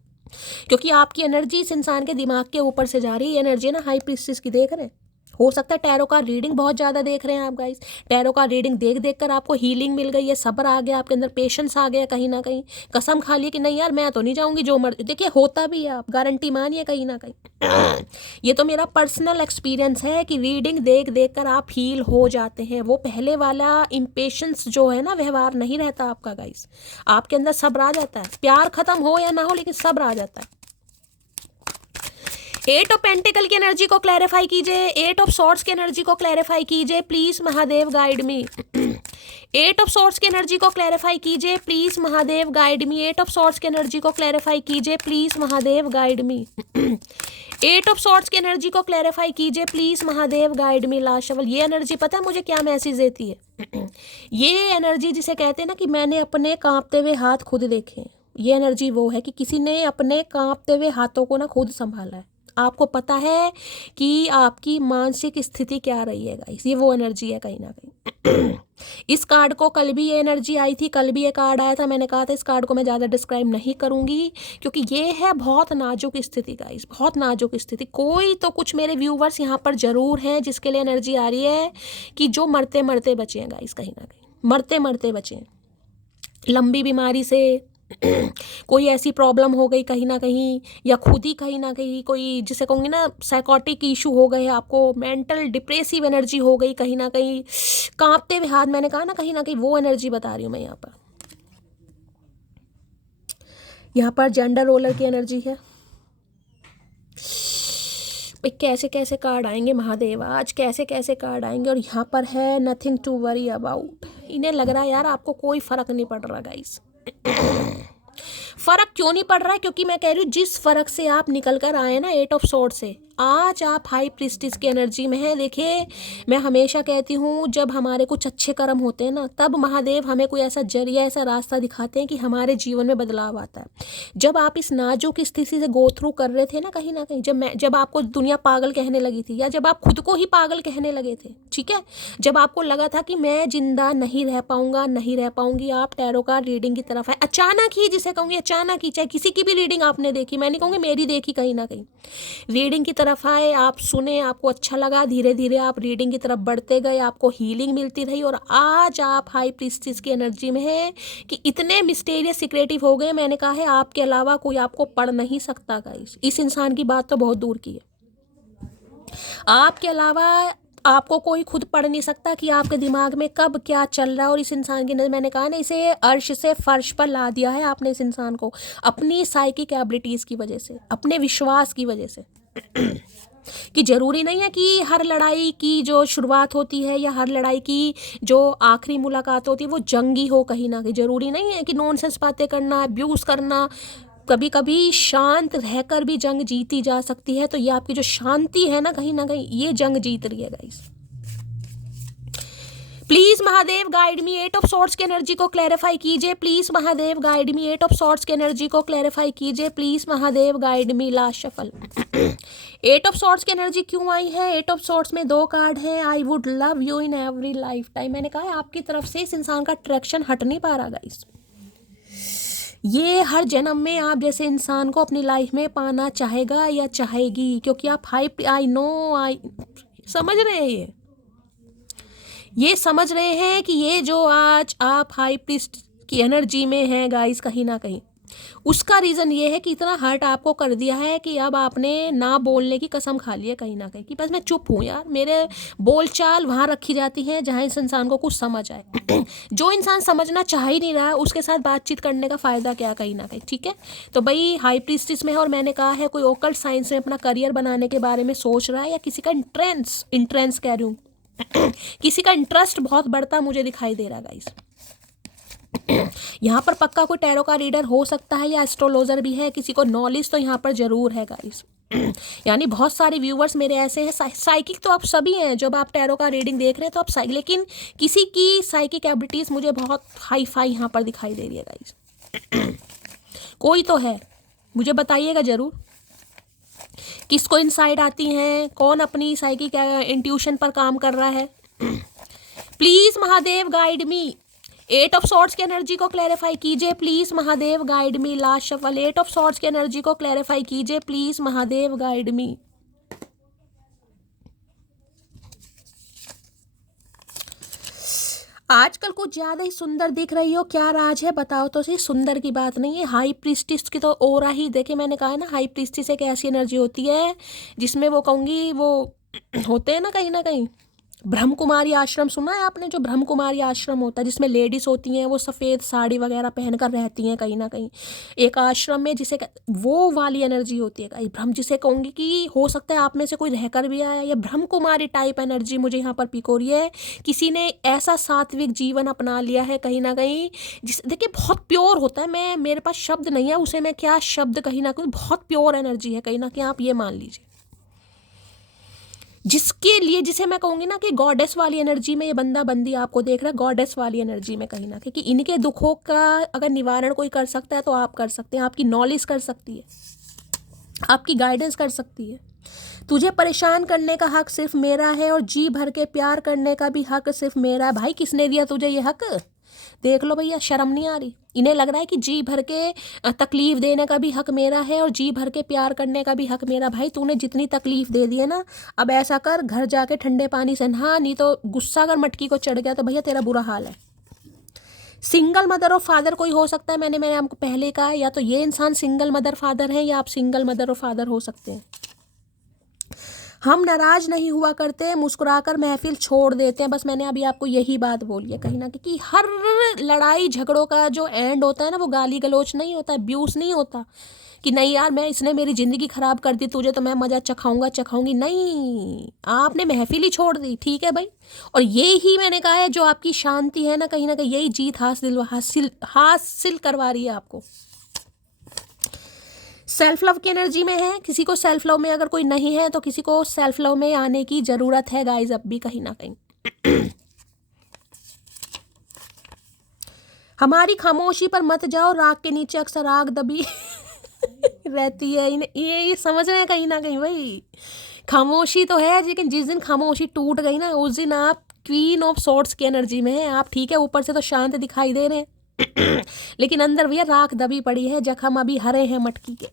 क्योंकि आपकी एनर्जी इस इंसान के दिमाग के ऊपर से जा रही है। एनर्जी ना हाई प्रिस्टिस की देख रहे हैं। हो सकता है टैरो का रीडिंग बहुत ज़्यादा देख रहे हैं आप गाइस, टैरो का रीडिंग देख देख कर आपको हीलिंग मिल गई है, सब्र आ गया आपके अंदर, पेशेंस आ गया कहीं ना कहीं। कसम खा ली कि नहीं यार मैं तो नहीं जाऊंगी, जो मर्जी। देखिए होता भी है, आप गारंटी मानिए कहीं ना कहीं। ये तो मेरा पर्सनल एक्सपीरियंस है कि रीडिंग देख देख कर आप हील हो जाते हैं। वो पहले वाला इम्पेशंस जो है ना, व्यवहार नहीं रहता आपका गाइस, आपके अंदर सब्र आ जाता है। प्यार खत्म हो या ना हो, लेकिन सब्र आ जाता है। 8 ऑफ पेंटिकल की एनर्जी को क्लैरिफाई कीजिए, 8 ऑफ सॉर्ड्स की एनर्जी को क्लैरिफाई कीजिए please Mahadev guide me. 8 of swords की एनर्जी को क्लैरिफाई कीजिए please Mahadev guide me. 8 of swords की एनर्जी को क्लैरिफाई कीजिए please Mahadev guide me. 8 of swords की एनर्जी को क्लैरिफाई कीजिए please Mahadev guide me. Last shovel, ये एनर्जी पता है मुझे क्या मैसेज देती है? ये एनर्जी जिसे कहते हैं ना कि मैंने अपने कांपते हुए हाथ खुद देखे, ये एनर्जी वो है कि किसी ने अपने कांपते हुए हाथों को ना खुद संभाला है। आपको पता है कि आपकी मानसिक स्थिति क्या रही है गाइस, ये वो एनर्जी है कहीं ना कहीं। इस कार्ड को कल भी ये एनर्जी आई थी, कल भी ये कार्ड आया था, मैंने कहा था इस कार्ड को मैं ज़्यादा डिस्क्राइब नहीं करूँगी क्योंकि ये है बहुत नाजुक स्थिति गाइस, बहुत नाजुक स्थिति। कोई तो कुछ मेरे व्यूवर्स यहाँ पर ज़रूर हैं जिसके लिए एनर्जी आ रही है कि जो मरते मरते बचे हैं गाइस, कहीं ना कहीं मरते मरते बचे हैं, लंबी बीमारी से कोई ऐसी प्रॉब्लम हो गई कहीं ना कहीं, या खुद ही कहीं ना कहीं कोई जिसे कहूँगी ना साइकोटिक इशू हो गए, आपको मेंटल डिप्रेसिव एनर्जी हो गई कहीं ना कहीं, कांपते हुए हाथ, मैंने कहा ना कहीं वो एनर्जी बता रही हूँ मैं यहाँ पर। यहाँ पर जेंडर रोलर की एनर्जी है। कैसे कैसे कार्ड आएंगे महादेव आज, कैसे कैसे कार्ड आएंगे। और यहाँ पर है नथिंग टू वरी अबाउट। इन्हें लग रहा है यार आपको कोई फर्क नहीं पड़ रहा गाइस। फर्क क्यों नहीं पड़ रहा है? क्योंकि मैं कह रही हूँ जिस फर्क से आप निकल कर आए ना 8 ऑफ सॉर्ड से, आज आप हाई प्रिस्टिस की एनर्जी में हैं। देखिए मैं हमेशा कहती हूँ जब हमारे कुछ अच्छे कर्म होते हैं ना, तब महादेव हमें कोई ऐसा जरिया, ऐसा रास्ता दिखाते हैं कि हमारे जीवन में बदलाव आता है। जब आप इस नाजुक स्थिति से गो थ्रू कर रहे थे ना कहीं ना कहीं, जब आपको दुनिया पागल कहने लगी थी, या जब आप खुद को ही पागल कहने लगे थे, ठीक है, जब आपको लगा था कि मैं जिंदा नहीं रह पाऊंगा, नहीं रह पाऊंगी, आप टैरो कार्ड रीडिंग की तरफ आए अचानक ही, जिसे कहूँगी अचानक ही। चाहे किसी की भी रीडिंग आपने देखी, मैं नहीं कहूँगी मेरी देखी, कहीं ना कहीं रीडिंग की तरफ आए, आप सुने, आपको अच्छा लगा, धीरे धीरे आप रीडिंग की तरफ बढ़ते गए, आपको हीलिंग मिलती रही, और आज आप हाई प्रीस्टिस की एनर्जी में है कि इतने मिस्टीरियस सीक्रेटिव हो गए। मैंने कहा है आपके अलावा कोई आपको पढ़ नहीं सकता गाइस। इस इंसान की बात तो बहुत दूर की है, आपके अलावा आपको कोई खुद पढ़ नहीं सकता कि आपके दिमाग में कब क्या चल रहा है। और इस इंसान की नजर, मैंने कहा ना, इसे अर्श से फर्श पर ला दिया है आपने इस इंसान को, अपनी साइकिक एबिलिटीज की वजह से, अपने विश्वास की वजह से। कि जरूरी नहीं है कि हर लड़ाई की जो शुरुआत होती है या हर लड़ाई की जो आखिरी मुलाकात होती है वो जंगी हो, कहीं ना कहीं जरूरी नहीं है कि नॉनसेंस बातें करना, अब्यूज करना, कभी कभी शांत रहकर भी जंग जीती जा सकती है। तो ये आपकी जो शांति है ना कहीं ये जंग जीत रही है guys. Please Mahadev guide me, 8 of swords की एनर्जी को क्लैरिफाई कीजिए। Please Mahadev guide me, 8 of swords की एनर्जी को क्लैरिफाई कीजिए। Please Mahadev guide me. Last shuffle. 8 of swords की एनर्जी क्यों आई है? 8 ऑफ सॉर्ड्स में 2 कार्ड हैं। I would love you in every life time. मैंने कहा है आपकी तरफ से इस इंसान का अट्रैक्शन हट नहीं पा रहा गाइस। ये हर जन्म में आप जैसे इंसान को अपनी लाइफ में पाना चाहेगा या चाहेगी, क्योंकि आप आई समझ रहे हैं, ये समझ रहे हैं कि ये जो आज आप हाई प्रीस्ट की एनर्जी में हैं गाइस, कहीं ना कहीं उसका रीज़न ये है कि इतना हर्ट आपको कर दिया है कि अब आपने ना बोलने की कसम खा ली है कहीं ना कहीं, कि बस मैं चुप हूँ यार, मेरे बोलचाल वहाँ रखी जाती हैं जहाँ इस इंसान को कुछ समझ आए। जो इंसान समझना चाह ही नहीं रहा उसके साथ बातचीत करने का फ़ायदा क्या, कहीं ना कहीं। ठीक है, तो भाई हाई प्रीस्टिस में है और मैंने कहा है कोई ओकल्ट साइंस में अपना करियर बनाने के बारे में सोच रहा है, या किसी का इंट्रेंस कह रही हूँ किसी का इंटरेस्ट बहुत बढ़ता मुझे दिखाई दे रहा गाइस। यहाँ पर पक्का कोई टैरो का रीडर हो सकता है या एस्ट्रोलॉजर भी है, किसी को नॉलेज तो यहाँ पर जरूर है गाइस। यानी बहुत सारे व्यूवर्स मेरे ऐसे हैं, साइकिक तो आप सभी हैं, जब आप टैरो का रीडिंग देख रहे हैं तो आप साइकिक, लेकिन किसी की साइकिक एबिलिटीज मुझे बहुत हाई फाई यहाँ पर दिखाई दे रही है गाइस। कोई तो है, मुझे बताइएगा जरूर किसको इनसाइड आती हैं, कौन अपनी साइकिक इंट्यूशन पर काम कर रहा है। Please Mahadev guide me, 8 of swords की एनर्जी को क्लैरिफाई कीजिए। Please Mahadev guide me. Last shuffle. 8 of swords की एनर्जी को क्लैरिफाई कीजिए। प्लीज महादेव गाइड मी। आजकल कुछ ज्यादा ही सुंदर दिख रही हो, क्या राज है बताओ तो सही। सुंदर की बात नहीं है, हाई प्रीस्टिस की तो ओरा ही देखे। मैंने कहा है ना, हाई प्रीस्टिस एक ऐसी एनर्जी होती है जिसमें वो कहूँगी वो होते हैं ना कहीं ब्रह्म कुमारी आश्रम सुना है आपने? जो ब्रह्म कुमारी आश्रम होता है जिसमें लेडीज होती हैं, वो सफ़ेद साड़ी वगैरह पहनकर रहती हैं कहीं ना कहीं एक आश्रम में, जिसे वो वाली एनर्जी होती है कहीं ब्रह्म, जिसे कहूँगी कि हो सकता है आप में से कोई रहकर भी आया, या ब्रह्म कुमारी टाइप एनर्जी मुझे यहाँ पर पिक हो रही है। किसी ने ऐसा सात्विक जीवन अपना लिया है कहीं ना कहीं, जिस देखिए बहुत प्योर होता है। मेरे पास शब्द नहीं है उसे मैं क्या शब्द, कहीं ना कहीं बहुत प्योर एनर्जी है कहीं ना कहीं, आप ये मान लीजिए। जिसके लिए, जिसे मैं कहूँगी ना कि गॉडेस वाली एनर्जी में ये बंदा बंदी आपको देख रहा है, गॉडेस वाली एनर्जी में कहीं ना कहीं, कि इनके दुखों का अगर निवारण कोई कर सकता है तो आप कर सकते हैं। आपकी नॉलेज कर सकती है, आपकी गाइडेंस कर सकती है। तुझे परेशान करने का हक सिर्फ मेरा है और जी भर के प्यार करने का भी हक सिर्फ मेरा है। भाई किसने दिया तुझे ये हक? देख लो भैया, शर्म नहीं आ रही? इन्हें लग रहा है कि जी भर के तकलीफ देने का भी हक मेरा है और जी भर के प्यार करने का भी हक मेरा। भाई तूने जितनी तकलीफ दे दी है ना, अब ऐसा कर, घर जाके ठंडे पानी से नहा, नहीं तो गुस्सा अगर मटकी को चढ़ गया तो भैया तेरा बुरा हाल है। सिंगल मदर और फादर कोई हो सकता है, मैंने आपको पहले कहा है, या तो ये इंसान सिंगल मदर फादर है या आप सिंगल मदर और फादर हो सकते हैं। हम नाराज नहीं हुआ करते, मुस्कुराकर महफिल छोड़ देते हैं। बस मैंने अभी आपको यही बात बोली है कहीं ना कहीं, कि हर लड़ाई झगड़ों का जो एंड होता है ना, वो गाली गलोच नहीं होता, अब्यूज़ नहीं होता कि नहीं यार मैं, इसने मेरी ज़िंदगी ख़राब कर दी, तुझे तो मैं मज़ा चखाऊंगी। नहीं, आपने महफिल ही छोड़ दी, ठीक है भाई। और ये ही मैंने कहा है, जो आपकी शांति है ना कहीं यही जीत हासिल करवा रही है आपको। सेल्फ लव की एनर्जी में है, किसी को सेल्फ लव में अगर कोई नहीं है तो किसी को सेल्फ लव में आने की ज़रूरत है गाइज, अब भी कहीं ना कहीं। हमारी खामोशी पर मत जाओ, राग के नीचे अक्सर आग दबी रहती है। ये समझ रहे हैं कहीं ना कहीं भाई, खामोशी तो है, लेकिन जिस दिन खामोशी टूट गई ना, उस दिन आप क्वीन ऑफ सॉर्ड्स की एनर्जी में है। आप ठीक है, ऊपर से तो शांत दिखाई दे रहे हैं लेकिन अंदर भैया राख दबी पड़ी है, जख्म अभी हरे हैं मटकी के।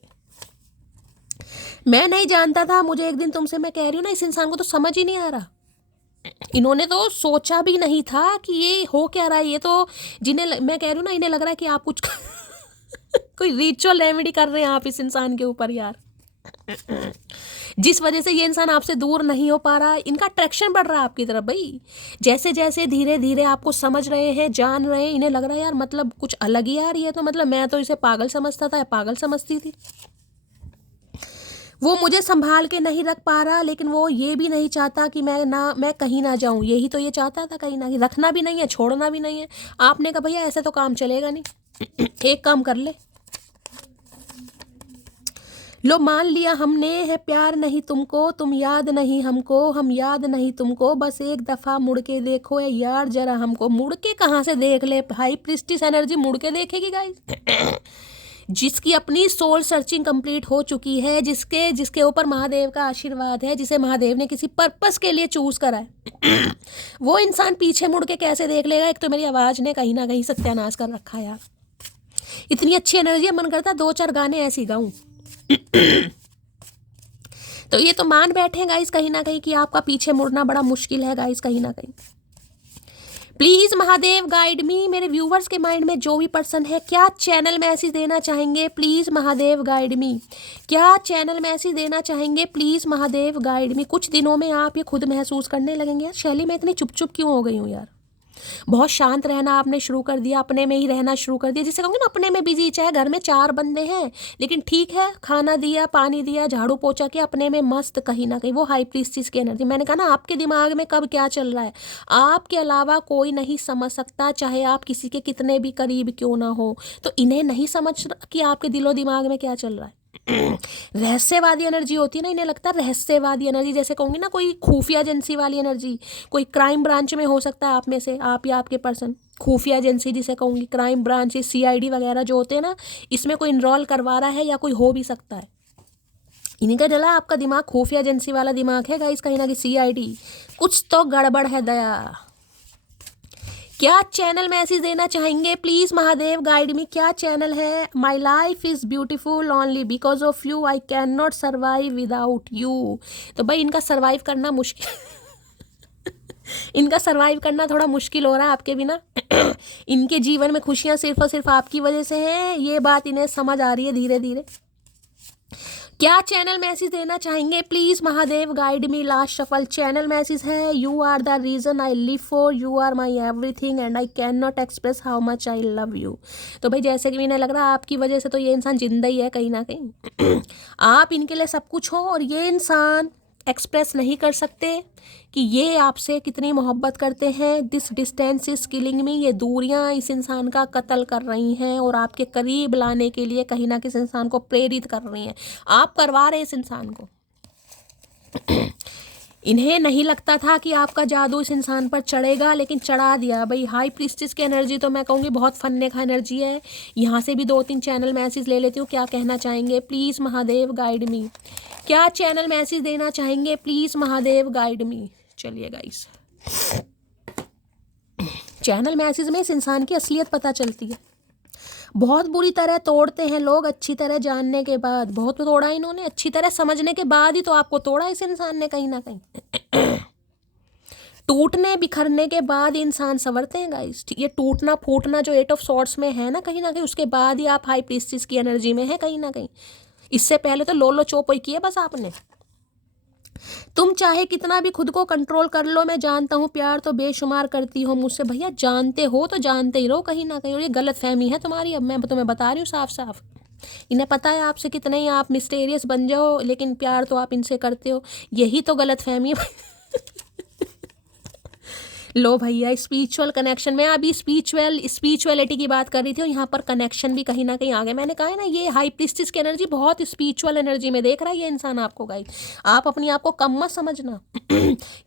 मैं नहीं जानता था, मुझे एक दिन तुमसे मैं कह रही हूँ ना, इस इंसान को तो समझ ही नहीं आ रहा। इन्होंने तो सोचा भी नहीं था कि ये हो क्या रहा है। ये तो जिन्हें मैं कह रही हूँ ना, इन्हें लग रहा है कि आप कुछ कोई रिचुअल रेमेडी कर रहे हैं आप इस इंसान के ऊपर यार, जिस वजह से ये इंसान आपसे दूर नहीं हो पा रहा। इनका अट्रैक्शन बढ़ रहा है आपकी तरफ भाई, जैसे जैसे धीरे धीरे आपको समझ रहे हैं, जान रहे हैं। इन्हें लग रहा है यार मतलब कुछ अलग ही यार, ये तो मतलब मैं तो इसे पागल समझता था, पागल समझती थी। वो मुझे संभाल के नहीं रख पा रहा, लेकिन वो ये भी नहीं चाहता कि मैं कहीं ना जाऊं। यही तो ये चाहता था कहीं ना कहीं, रखना भी नहीं है, छोड़ना भी नहीं है। आपने कहा भैया ऐसे तो काम चलेगा नहीं, एक काम कर ले लो मान लिया हमने है प्यार नहीं तुमको, तुम याद नहीं हमको, हम याद नहीं तुमको, बस एक दफ़ा मुड़ के देखो है यार जरा हमको। मुड़ के कहाँ से देख ले, हाई प्रिस्टिस एनर्जी मुड़ के देखेगी गाइस। जिसकी अपनी सोल सर्चिंग कंप्लीट हो चुकी है, जिसके ऊपर महादेव का आशीर्वाद है, जिसे महादेव ने किसी पर्पस के लिए चूज करा है, वो इंसान पीछे मुड़ के कैसे देख लेगा। एक तो मेरी आवाज़ ने कहीं ना कहीं सत्यानाश कर रखा है यार। इतनी अच्छी एनर्जी है, मन करता 2-4 गाने ऐसी गाऊं। तो ये तो मान बैठे गाइस कहीं ना कहीं कि आपका पीछे मुड़ना बड़ा मुश्किल है गाइस कहीं ना कहीं। प्लीज महादेव गाइड मी। मेरे व्यूवर्स के माइंड में जो भी पर्सन है, क्या चैनल मैसेज देना चाहेंगे? प्लीज महादेव गाइड मी। क्या चैनल मैसेज देना चाहेंगे? प्लीज महादेव गाइड मी। कुछ दिनों में आप ये खुद महसूस करने लगेंगे, यार शैली मैं इतनी चुप चुप क्यों हो गई हूँ यार। बहुत शांत रहना आपने शुरू कर दिया, अपने में ही रहना शुरू कर दिया। जिसे कहूँगे ना अपने में बिजी, चाहे घर में 4 बंदे हैं लेकिन ठीक है, खाना दिया, पानी दिया, झाड़ू पोछा किया, अपने में मस्त कहीं ना कहीं। वो हाई प्रीस्टिस की एनर्जी। मैंने कहा ना आपके दिमाग में कब क्या चल रहा है आपके अलावा कोई नहीं समझ सकता, चाहे आप किसी के कितने भी करीब क्यों ना हो। तो इन्हें नहीं समझ कि आपके दिलो दिमाग में क्या चल रहा है। रहस्यवादी एनर्जी होती है ना, इन्हें लगता है रहस्यवादी एनर्जी, जैसे कहूँगी ना कोई खुफिया एजेंसी वाली एनर्जी। कोई क्राइम ब्रांच में हो सकता है आप में से, आप या आपके पर्सन खुफिया एजेंसी जिसे कहूँगी, क्राइम ब्रांच, CID वगैरह जो होते हैं ना, इसमें कोई इनरोल करवा रहा है या कोई हो भी सकता है। इन्हीं का डला आपका दिमाग खुफिया एजेंसी वाला दिमाग है गाइस कहीं ना कहीं। CID कुछ तो गड़बड़ है दया। क्या चैनल मैसेज देना चाहेंगे? प्लीज महादेव गाइड मी। क्या चैनल है? My life is beautiful only because of you, I can not survive without you. तो भाई इनका सर्वाइव करना मुश्किल इनका सर्वाइव करना थोड़ा मुश्किल हो रहा है आपके बिना। इनके जीवन में खुशियां सिर्फ और सिर्फ आपकी वजह से हैं, ये बात इन्हें समझ आ रही है धीरे धीरे। क्या चैनल मैसेज देना चाहेंगे? Please Mahadev guide me. Last shuffle channel message है, you are the reason I live for, you are my everything and I can not express how much I love you. तो भाई जैसे कि इन्हें लग रहा है आपकी वजह से तो ये इंसान जिंदा ही है कहीं ना कहीं। आप इनके लिए सब कुछ हो और ये इंसान एक्सप्रेस नहीं कर सकते कि ये आपसे कितनी मोहब्बत करते हैं। दिस डिस्टेंस इज किलिंग मी। ये दूरियां इस इंसान का कत्ल कर रही हैं और आपके करीब लाने के लिए कहीं ना किसी इंसान को प्रेरित कर रही हैं। आप करवा रहे इस इंसान को। इन्हें नहीं लगता था कि आपका जादू इस इंसान पर चढ़ेगा, लेकिन चढ़ा दिया भाई। हाई प्रीस्टिस की एनर्जी तो मैं कहूँगी बहुत फन्ने का एनर्जी है। यहाँ से भी 2-3 चैनल मैसेज ले लेती हूँ, क्या कहना चाहेंगे? प्लीज़ महादेव गाइड मी। क्या चैनल मैसेज देना चाहेंगे? प्लीज़ महादेव गाइड मी। चलिए गाइस, चैनल मैसेज में इस इंसान की असलियत पता चलती है। बहुत बुरी तरह तोड़ते हैं लोग अच्छी तरह जानने के बाद। बहुत तोड़ा इन्होंने, अच्छी तरह समझने के बाद ही तो आपको तोड़ा इस इंसान ने कहीं ना कहीं। टूटने बिखरने के बाद इंसान संवरते हैं गाइस। ये टूटना फूटना जो 8 ऑफ सॉर्ड्स में है ना कहीं ना कहीं, उसके बाद ही आप हाई प्रीस्टिस की एनर्जी में है कहीं ना कहीं। इससे पहले तो लोलो चोपोई किया बस आपने। तुम चाहे कितना भी खुद को कंट्रोल कर लो, मैं जानता हूँ प्यार तो बेशुमार करती हो मुझसे। भैया जानते हो तो जानते ही रहो कहीं ना कहीं, और ये गलत फहमी है तुम्हारी। अब मैं तुम्हें बता रही हूँ साफ साफ। इन्हें पता है आपसे कितने ही आप मिस्टीरियस बन जाओ, लेकिन प्यार तो आप इनसे करते हो। यही तो गलत फहमी है। लो भैया, स्पिरिचुअल कनेक्शन में अभी स्पिरिचुअलिटी की बात कर रही थी और यहाँ पर कनेक्शन भी कहीं ना कहीं आ गया। मैंने कहा है ना, ये हाई प्रीस्टिस की एनर्जी बहुत स्पिरिचुअल एनर्जी में देख रहा है ये इंसान आपको गाइस। आप अपने आप को कम मत समझना।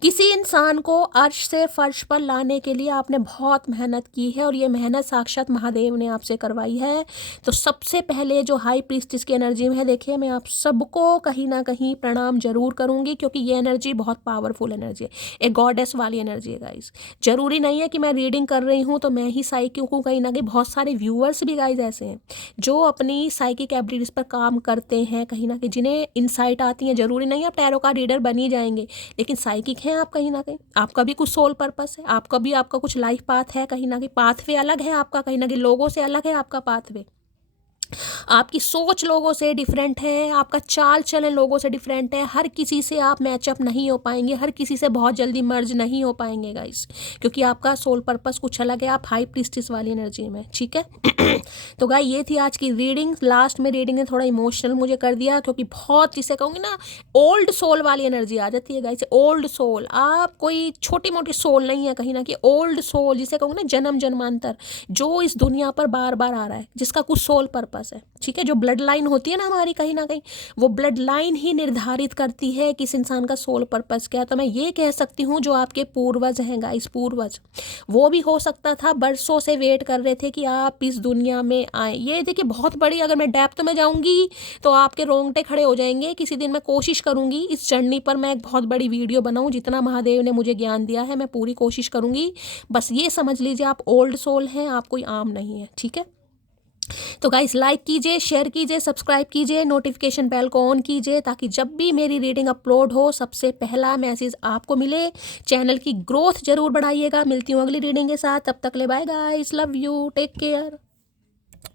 किसी इंसान को अर्श से फर्श पर लाने के लिए आपने बहुत मेहनत की है और ये मेहनत साक्षात महादेव ने आपसे करवाई है। तो सबसे पहले जो हाई प्रीस्टिस की एनर्जी में है, देखिए मैं आप सबको कहीं ना कहीं प्रणाम जरूर करूँगी, क्योंकि ये एनर्जी बहुत पावरफुल एनर्जी है, एक गॉडेस वाली एनर्जी है गाइस। जरूरी नहीं है कि मैं रीडिंग कर रही हूँ तो मैं ही साइकिक हूँ, कहीं ना कहीं बहुत सारे व्यूअर्स भी गाइस ऐसे हैं जो अपनी साइकिक एबिलिटीज पर काम करते हैं कहीं ना कहीं, जिन्हें इनसाइट आती है। जरूरी नहीं है आप टैरो का रीडर बन ही जाएंगे, लेकिन साइकिक हैं आप कहीं ना कहीं। आपका भी कुछ सोल पर्पस है, आपका कुछ लाइफ पाथ है कहीं ना कहीं। पाथवे अलग है आपका कहीं ना कहीं, लोगों से अलग है आपका पाथवे। आपकी सोच लोगों से डिफरेंट है, आपका चाल चलन लोगों से डिफरेंट है। हर किसी से आप मैचअप नहीं हो पाएंगे, हर किसी से बहुत जल्दी मर्ज नहीं हो पाएंगे गाइस, क्योंकि आपका सोल पर्पस कुछ अलग है। आप हाई प्रीस्टिस वाली एनर्जी में, ठीक है। तो गाइस ये थी आज की रीडिंग। लास्ट में रीडिंग ने थोड़ा इमोशनल मुझे कर दिया, क्योंकि बहुत जिसे कहूँगी ना ओल्ड सोल वाली एनर्जी आ जाती है गाइस। ओल्ड सोल, आप कोई छोटी मोटी सोल नहीं है कहीं ना कहीं। ओल्ड सोल जिसे कहूँगी ना, जन्म जन्मांतर, जो इस दुनिया पर बार बार आ रहा है, जिसका कुछ सोल पर्पस पर्पस है, ठीक है। जो ब्लड लाइन होती है ना हमारी, कहीं ना कहीं वो ब्लड लाइन ही निर्धारित करती है कि इस इंसान का सोल पर्पस क्या है। तो मैं ये कह सकती हूँ जो आपके पूर्वज हैं गाइस, पूर्वज, वो भी हो सकता था बरसों से वेट कर रहे थे कि आप इस दुनिया में आए। ये देखिए बहुत बड़ी, अगर मैं डेप्थ में जाऊंगी तो आपके रोंगटे खड़े हो जाएंगे। किसी दिन मैं कोशिश करूंगी इस जर्नी पर मैं एक बहुत बड़ी वीडियो बनाऊं, जितना महादेव ने मुझे ज्ञान दिया है मैं पूरी कोशिश करूंगी। बस ये समझ लीजिए आप ओल्ड सोल हैं, आप कोई आम नहीं है, ठीक है। तो गाइस लाइक कीजिए, शेयर कीजिए, सब्सक्राइब कीजिए, नोटिफिकेशन बेल को ऑन कीजिए ताकि जब भी मेरी रीडिंग अपलोड हो सबसे पहला मैसेज आपको मिले। चैनल की ग्रोथ जरूर बढ़ाइएगा। मिलती हूँ अगली रीडिंग के साथ, तब तक ले bye guys, love you, take care.